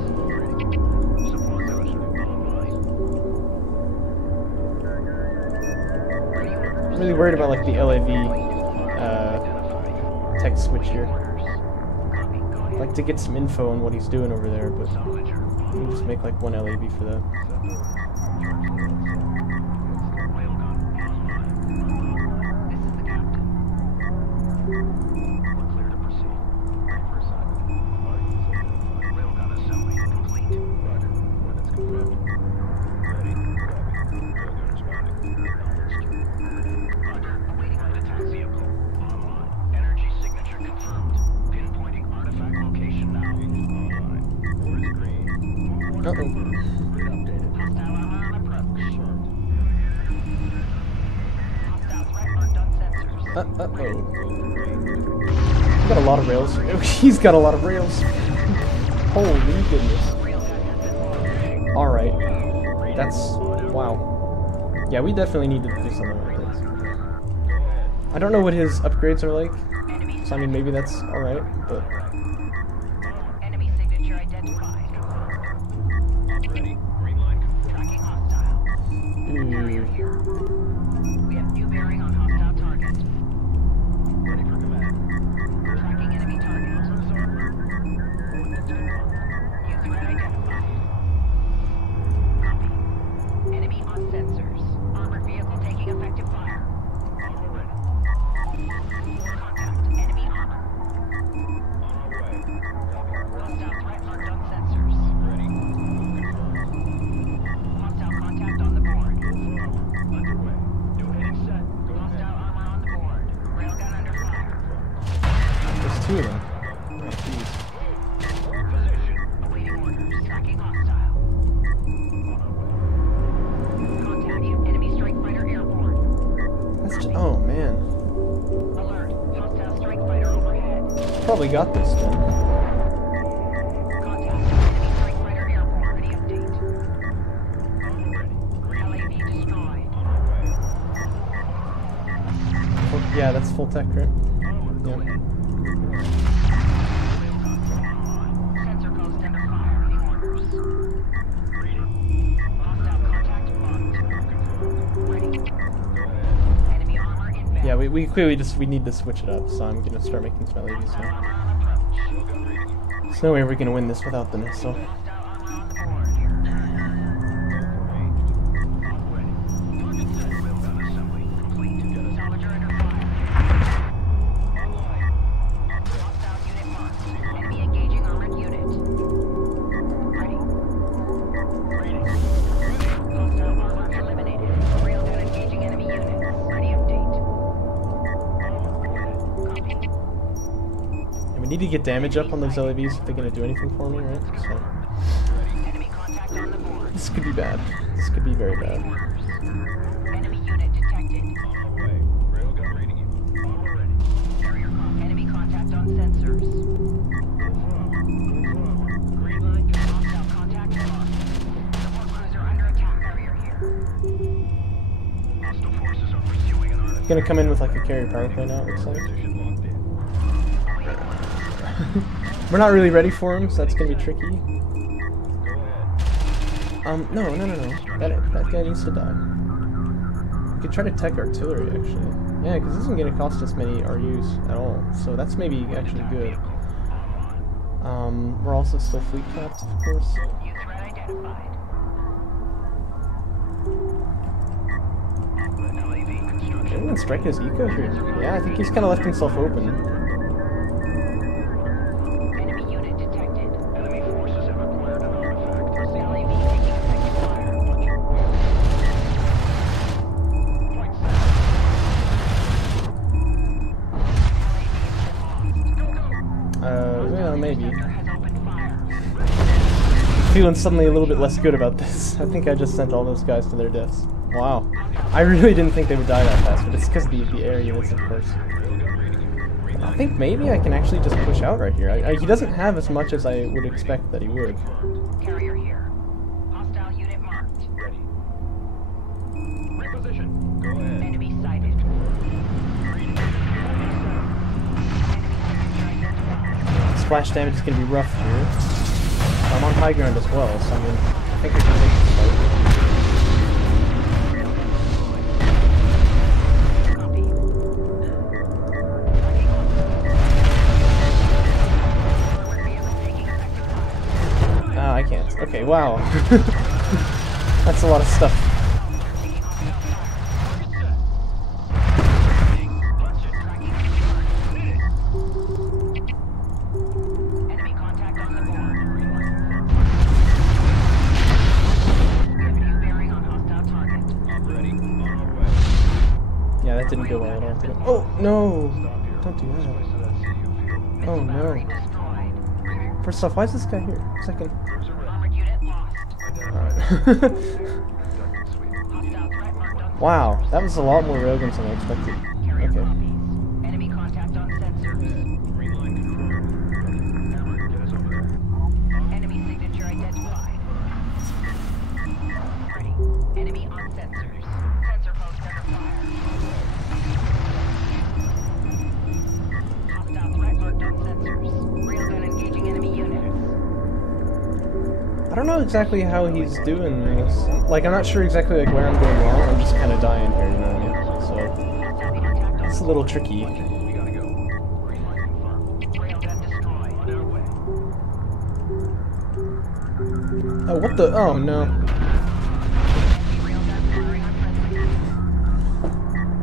Support those online. Ready orders. I'm really worried about like the LAV tech switch here. Copy. Go I'd ahead. like to get some info on what he's doing over there, but Salvager we can just make like one LAV for that. railgun online. This is the captain. We're clear to proceed. Ready for assignment. Railgun assembly complete. Roger. Ordnance confirmed. Ready. Copy. Railgun responding. Roger. Awaiting light attack vehicle online. Energy signature confirmed. Pinpointing artifact location now. Online. Orders green. Uh-oh. Grid updated. Hostile armor on approach. Hostile threat marked on sensors. Uh-oh. He's got a lot of rails. He's got a lot of rails. Holy goodness. Railgun has been launched. Alright. That's... wow. Yeah, we definitely need to do something like this. I don't know what his upgrades are like, Enemy so I mean maybe that's alright, but... Enemy signature identified. Ready. Green line confirmed. Tracking hostile. Carrier Ooh. here. We have new bearing on hostile target. Ready for command. Tracking enemy target. New threat identified. Copy. Enemy on sensors. Armored vehicle taking effective fire. Armor ready. Contact. Enemy armor. On our way. Copy. Hostile threat marked on sensors. Ready. Confirmed. Hostile contact on the board. Underway. New heading set. Go Hostile ahead. armor on the board. Railgun under fire. There's two of them. Oh, jeez. Position. Awaiting orders. Tracking hostile. On our way. Contact. Enemy strike fighter airborne. That's just... oh, man. Alert. Hostile strike fighter overhead. Probably got this, then. Contact. Enemy strike fighter airborne. Any update? Armor ready. Green LAV destroyed. on our way. Full- yeah, that's full tech, right? Armor. Go Yeah. ahead. Sensor post under fire. Any orders? Hostile contact marked. Ready. Enemy armor inbound. Yeah, we clearly just... we need to switch it up, so I'm gonna start making some LAVs Hostile now. armor on approach. There's no way we're gonna win this without them, so... Hostile armor on the board here. Salvager under fire. Hostile unit marked. Enemy engaging armored unit. Ready. Hostile armor eliminated. Railgun engaging enemy unit. Ready update. Copy. And we need to get damage up on those LAVs if they're gonna do anything for me, right? So... Enemy contact on the board. this could be bad. This could be very bad. Orders. Enemy unit detected. Carrier enemy contact on sensors. Hostile contact lost. Support cruiser under attack. Carrier here. Hostile forces are pursuing an artifact. Gonna come in with like a carrier power play now, it looks like. Position locked in. We're not really ready for him, so that's gonna be tricky. Go ahead. No. That guy needs to die. We could try to tech artillery, actually. Yeah, because this isn't gonna cost us many RUs at all, so that's maybe actually good. We're also still fleet capped, of course. New threat identified. Anyone striking his eco here? Yeah, I think he's kind of left himself open. Enemy unit detected. Enemy forces have acquired an artifact. LAV taking effective fire. Point Yeah, maybe. Has opened fire. Feeling suddenly a little bit less good about this. I think I just sent all those guys to their deaths. Wow. I really didn't think they would die that fast, but it's because of the air units, of course. I think maybe I can actually just push out right here. He doesn't have as much as I would expect that he would. Carrier here. Hostile unit marked. ready. Reposition. Go ahead. Enemy sighted. Splash damage is going to be rough here. I'm on high ground as well, so I mean, I think I can take this fight. Copy. Vehicle taking effective fire. Ah, I can't. Okay, wow. That's a lot of stuff. Taking hostile fire. Enemy contact on the board. We have a new bearing on hostile target. I'm ready. On our way. Yeah, that didn't go well at all. Oh, no! Stop here. Don't do Place that. to that CU field. Oh, Battery no. destroyed. First off, why is this guy here? Second. Cruiser ready. Armored unit lost. Alright. Conducting sweep. Hostile threat marked on Wow, sensors. that was a lot more railguns than I expected. Carrier Okay. copies. Enemy contact on sensors. Green line confirmed. Hammer, get us over there. Enemy signature identified. Ready. Enemy on sensors. Sensor post under fire. Hostile threat marked on sensors. Railgun engaging enemy units. I don't know exactly how he's doing this. Like, I'm not sure exactly like where I'm going wrong. I'm just kind of dying here, you know what I mean? So, Hostile contact on it's a little tricky. We gotta go. Green line confirmed. railgun destroyed. On our way. Oh, what the? Oh, no. Enemy railgun firing on friendly.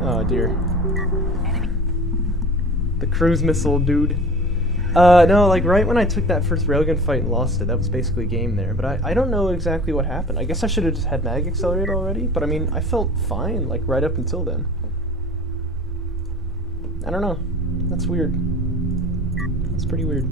Oh, dear. Enemy. The cruise missile, dude. No, like right when I took that first railgun fight and lost it, that was basically game there. But I don't know exactly what happened. I guess I should have just had mag accelerator already. But I mean, I felt fine, like right up until then. I don't know. That's weird. That's pretty weird.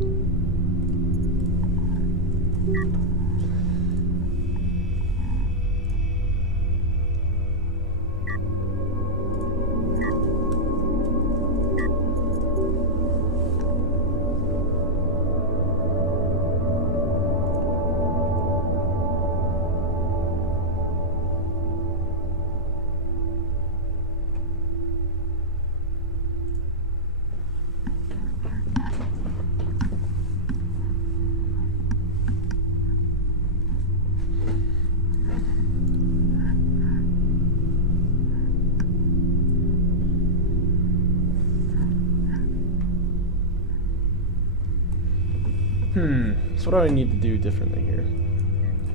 So what do I need to do differently here?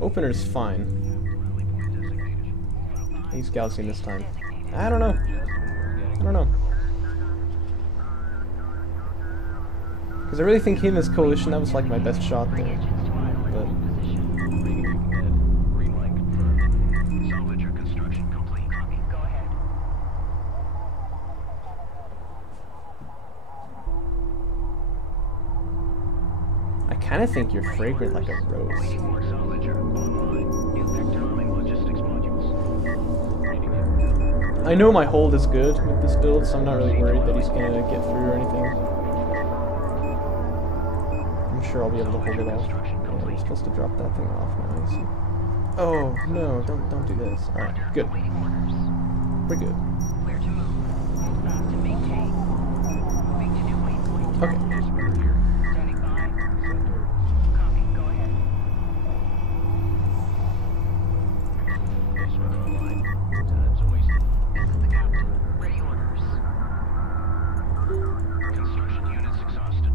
Opener's fine. He's gouging this time. I don't know. I don't know. Because I really think him as coalition, that was like my best shot there. But Green line confirmed. Salvage or construction complete. Copy. Go ahead. I kind of think you're fragrant like a rose. Waiting for salvager online. New vector arming logistics modules. Reading it. I know my hold is good with this build, so I'm not really worried that he's gonna get through or anything. I'm sure I'll be able to hold it off. Yeah, we're supposed to drop that thing off now, I see. Oh, no, don't do this. Alright, good. Waiting orders. We're good. Clear to move. Hold fast and maintain. Moving to new waypoint. Okay. Standing by. Copy. Go ahead. Base run online. Lieutenant's wasted. This is the captain. Ready orders. Construction units exhausted.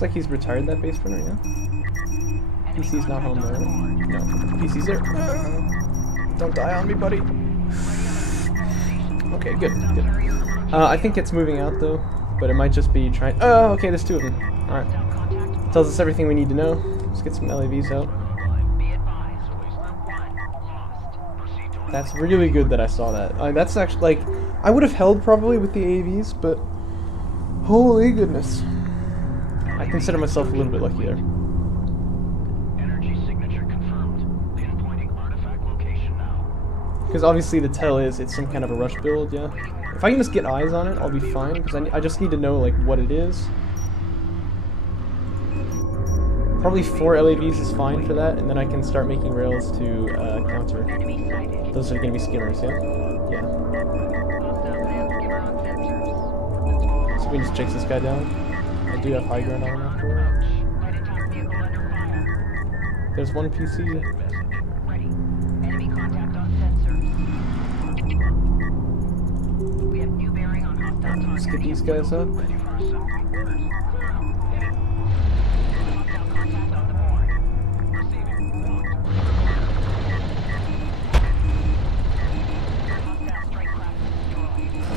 Looks like he's retired that base runner, yeah. PC's not home though. No, PC's there. Don't die on me, buddy. Okay, good, good. I think it's moving out though, but it might just be trying. Oh, okay, there's two of them. Alright. Tells us everything we need to know. Let's get some LAVs out. That's really good that I saw that. That's actually, like, I would have held probably with the AVs, but holy goodness. I consider myself a little bit lucky there. Energy signature confirmed. Pinpointing artifact location now. Because obviously the tell is it's some kind of a rush build, yeah. If I can just get eyes on it, I'll be fine, because I just need to know, like, what it is. Probably 4 LAVs is fine for that, and then I can start making rails to counter. Those are going to be skimmers, yeah? Yeah. So we can just chase this guy down. I do have high ground on him after. There's one PC. Let's get these guys up.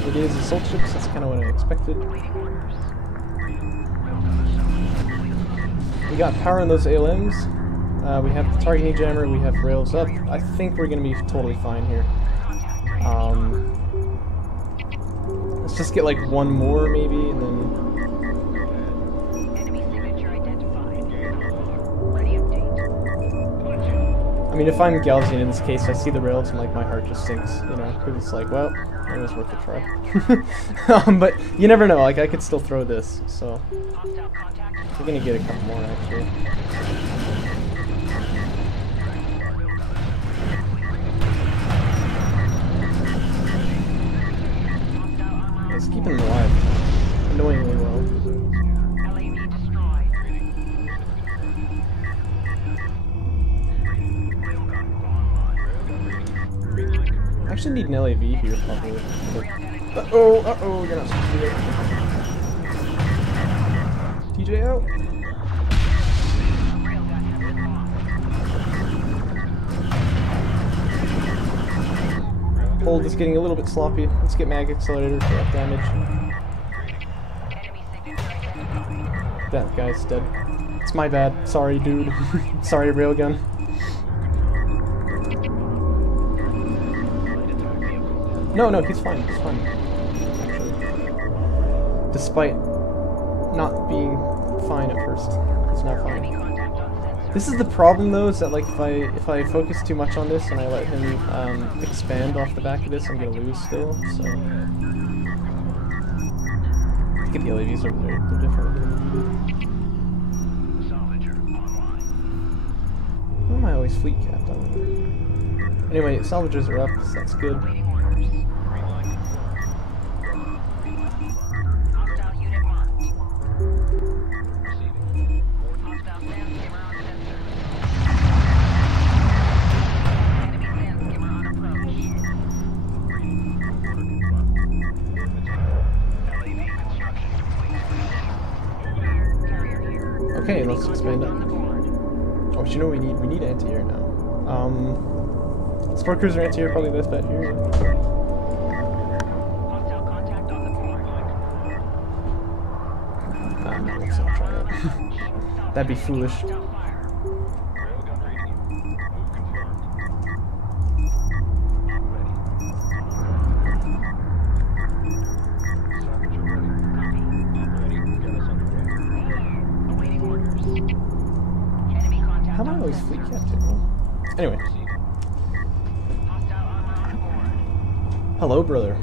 It is assault ships, that's kind of what I expected. We got power in those ALMs. We have the targeting jammer, we have rails up. I think we're going to be totally fine here. Let's just get like one more maybe, and then... I mean, if I'm Galzian in this case, I see the rails and like my heart just sinks, you know, because it's like, well, it was worth a try. But you never know, like I could still throw this, so we're gonna get a couple more actually. It's keeping them alive, annoyingly well. I actually need an LAV here, probably. Uh-oh, you're not supposed to do that. TJ out. Hold is getting a little bit sloppy. Let's get mag accelerator for that damage. That guy's dead. It's my bad. Sorry, dude. Sorry, railgun. No, he's fine. He's fine. Actually, despite not being fine at first, he's not fine. This is the problem, though, is that like if I focus too much on this and I let him expand off the back of this, I'm gonna lose still. So get the LAVs over there. They're different. Why am I always fleet capped on it? Anyway, salvagers are up, so that's good. Okay, let's expand up. Oh, but you know what we need? We need anti-air now. Sport cruiser anti-air, probably best bet here. No, let's not try that. That'd be foolish. How am I always fleet capped here? Anyway. Hello, brother.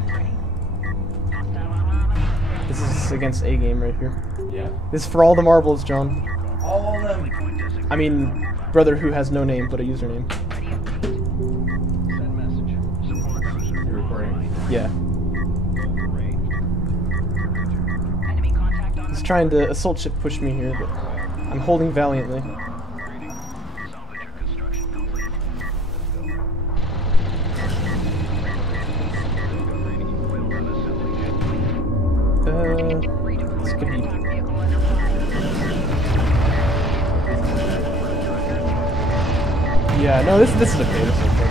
This is against A game right here. Yeah. This is for all the marbles, John. All of them. I mean, brother who has no name but a username. Send message. Support cruiser. You're recording. Yeah. Enemy contact on He's trying to assault ship push me here, but I'm holding valiantly. Salvager construction complete. This could be. vehicle under fire. Yeah, no, this is okay. This is okay.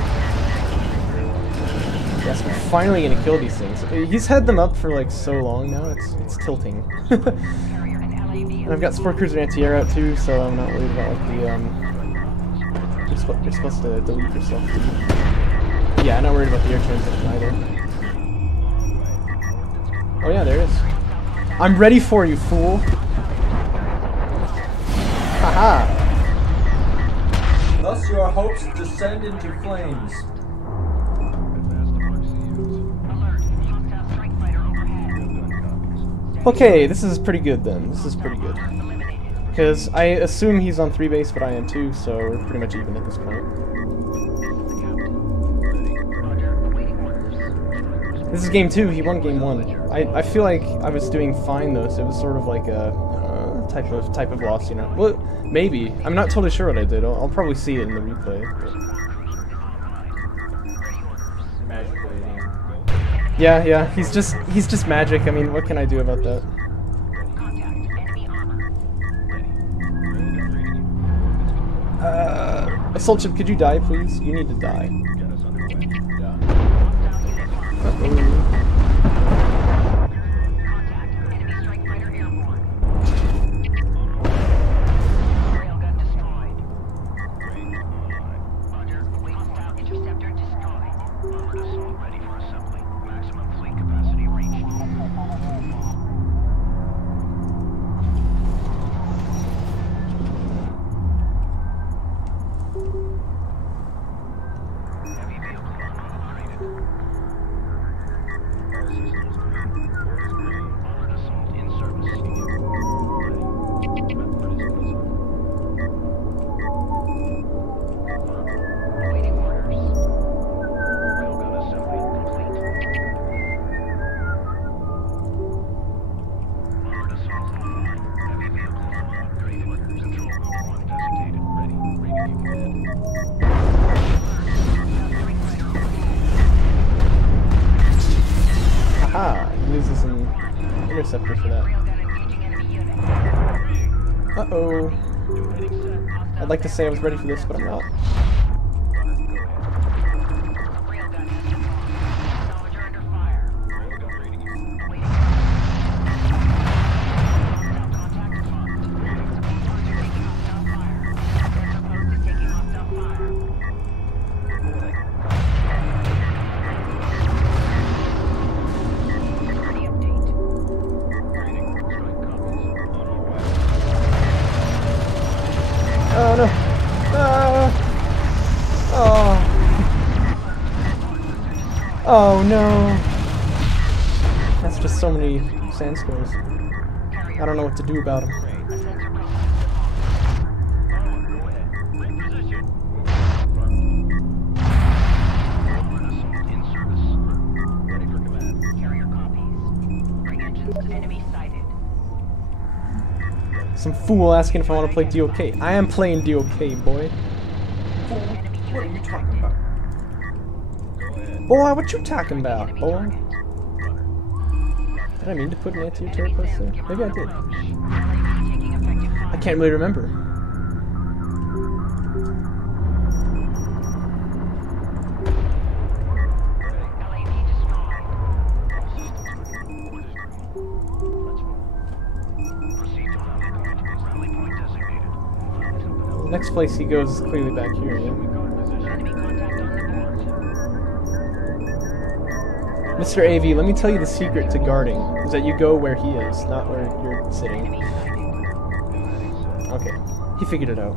Yes, we're finally gonna kill these things. He's had them up for like so long now. It's tilting. And I've got Sport Cruiser anti-air out too, so I'm not worried about like the you're supposed to delete yourself too. Yeah, I'm not worried about the air transition either. Oh yeah, there it is. I'm ready for you, fool. Haha. Thus your hopes descend into flames. Okay, this is pretty good then. This is pretty good. Because I assume he's on 3 base, but I am too, so we're pretty much even at this point. This is game 2, he won game 1. I feel like I was doing fine though, so it was sort of like a type of loss, you know. Well, maybe. I'm not totally sure what I did. I'll probably see it in the replay. Yeah, he's just magic. I mean, what can I do about that? Assault ship, could you die, please? You need to die. Uses an interceptor for that. Uh-oh. I'd like to say I was ready for this, but I'm not. Oh no! Oh! Oh no! That's just so many sand squares. I don't know what to do about them. Some fool asking if I want to play DOK. I am playing DOK, boy. What are you talking about? Boy, what you talking about, boy? Did I mean to put an anti-air turret post there? Maybe I did. I can't really remember. Next place he goes is clearly back here, yeah? Mr. AV, let me tell you the secret to guarding, is that you go where he is, not where you're sitting. Okay, he figured it out.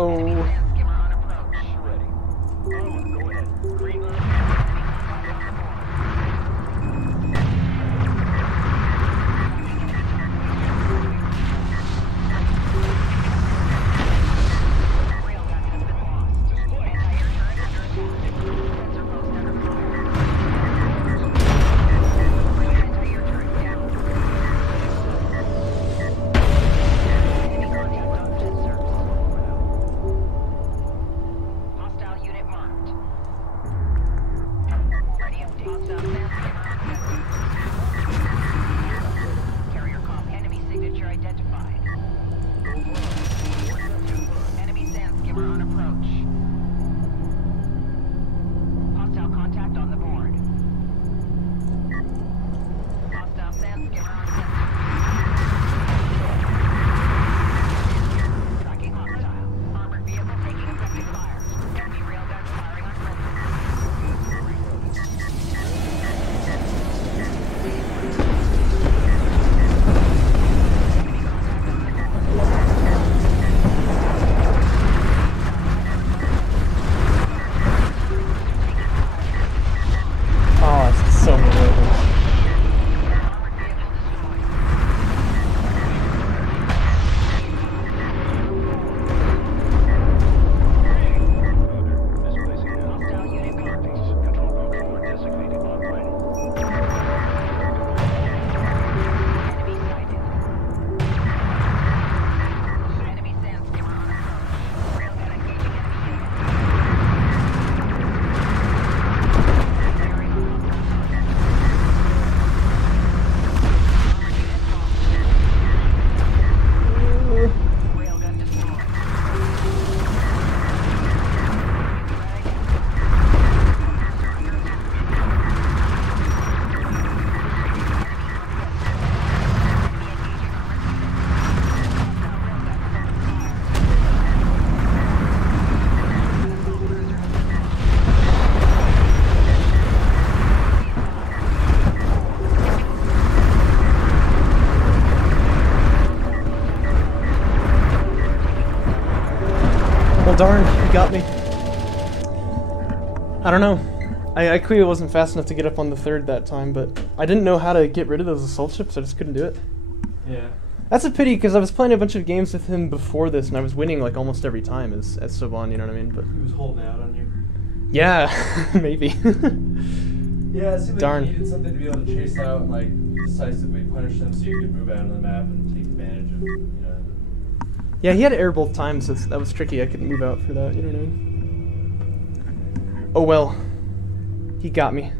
Uh-oh. Skimmer on approach. Ready. Owen, go ahead. Green light. Railgun has been lost. Display. Anti-air turret under attack. Sensor post under fire. Anti-air turret down. Enemy contact on sensors. Hostile unit marked. Ready update. Hostile sand skimmer on sensor. Carrier comp. Enemy signature identified. Enemy sand skimmer on approach. Hostile contact on the board. Hostile sand skimmer on sensor. Tracking hostile. Armored vehicle taking effective fire. Enemy railgun firing on sensor. Enemy contact on the board. Oh, it's so many railguns. Armored vehicle destroyed. Displacing now. Hostile unit marked. Control box 4 designated operating. Enemy sighted. Enemy sand skimmer on approach. Railgun engaging enemy unit. Firing on hostile target. Armored unit lost. Railgun destroyed. Well, darn, he got me. I don't know. I clearly wasn't fast enough to get up on the third that time, but I didn't know how to get rid of those assault ships. I just couldn't do it. Yeah. That's a pity because I was playing a bunch of games with him before this, and I was winning like almost every time as Soban. You know what I mean? But He was holding out on you. yeah, maybe. Yeah, it seemed like Darn. you needed something to be able to chase out and like decisively punish them so you could move out on the map and take advantage of, you know. Yeah, he had air both times, so that was tricky. I couldn't move out for that. You know what I mean? Oh well, he got me.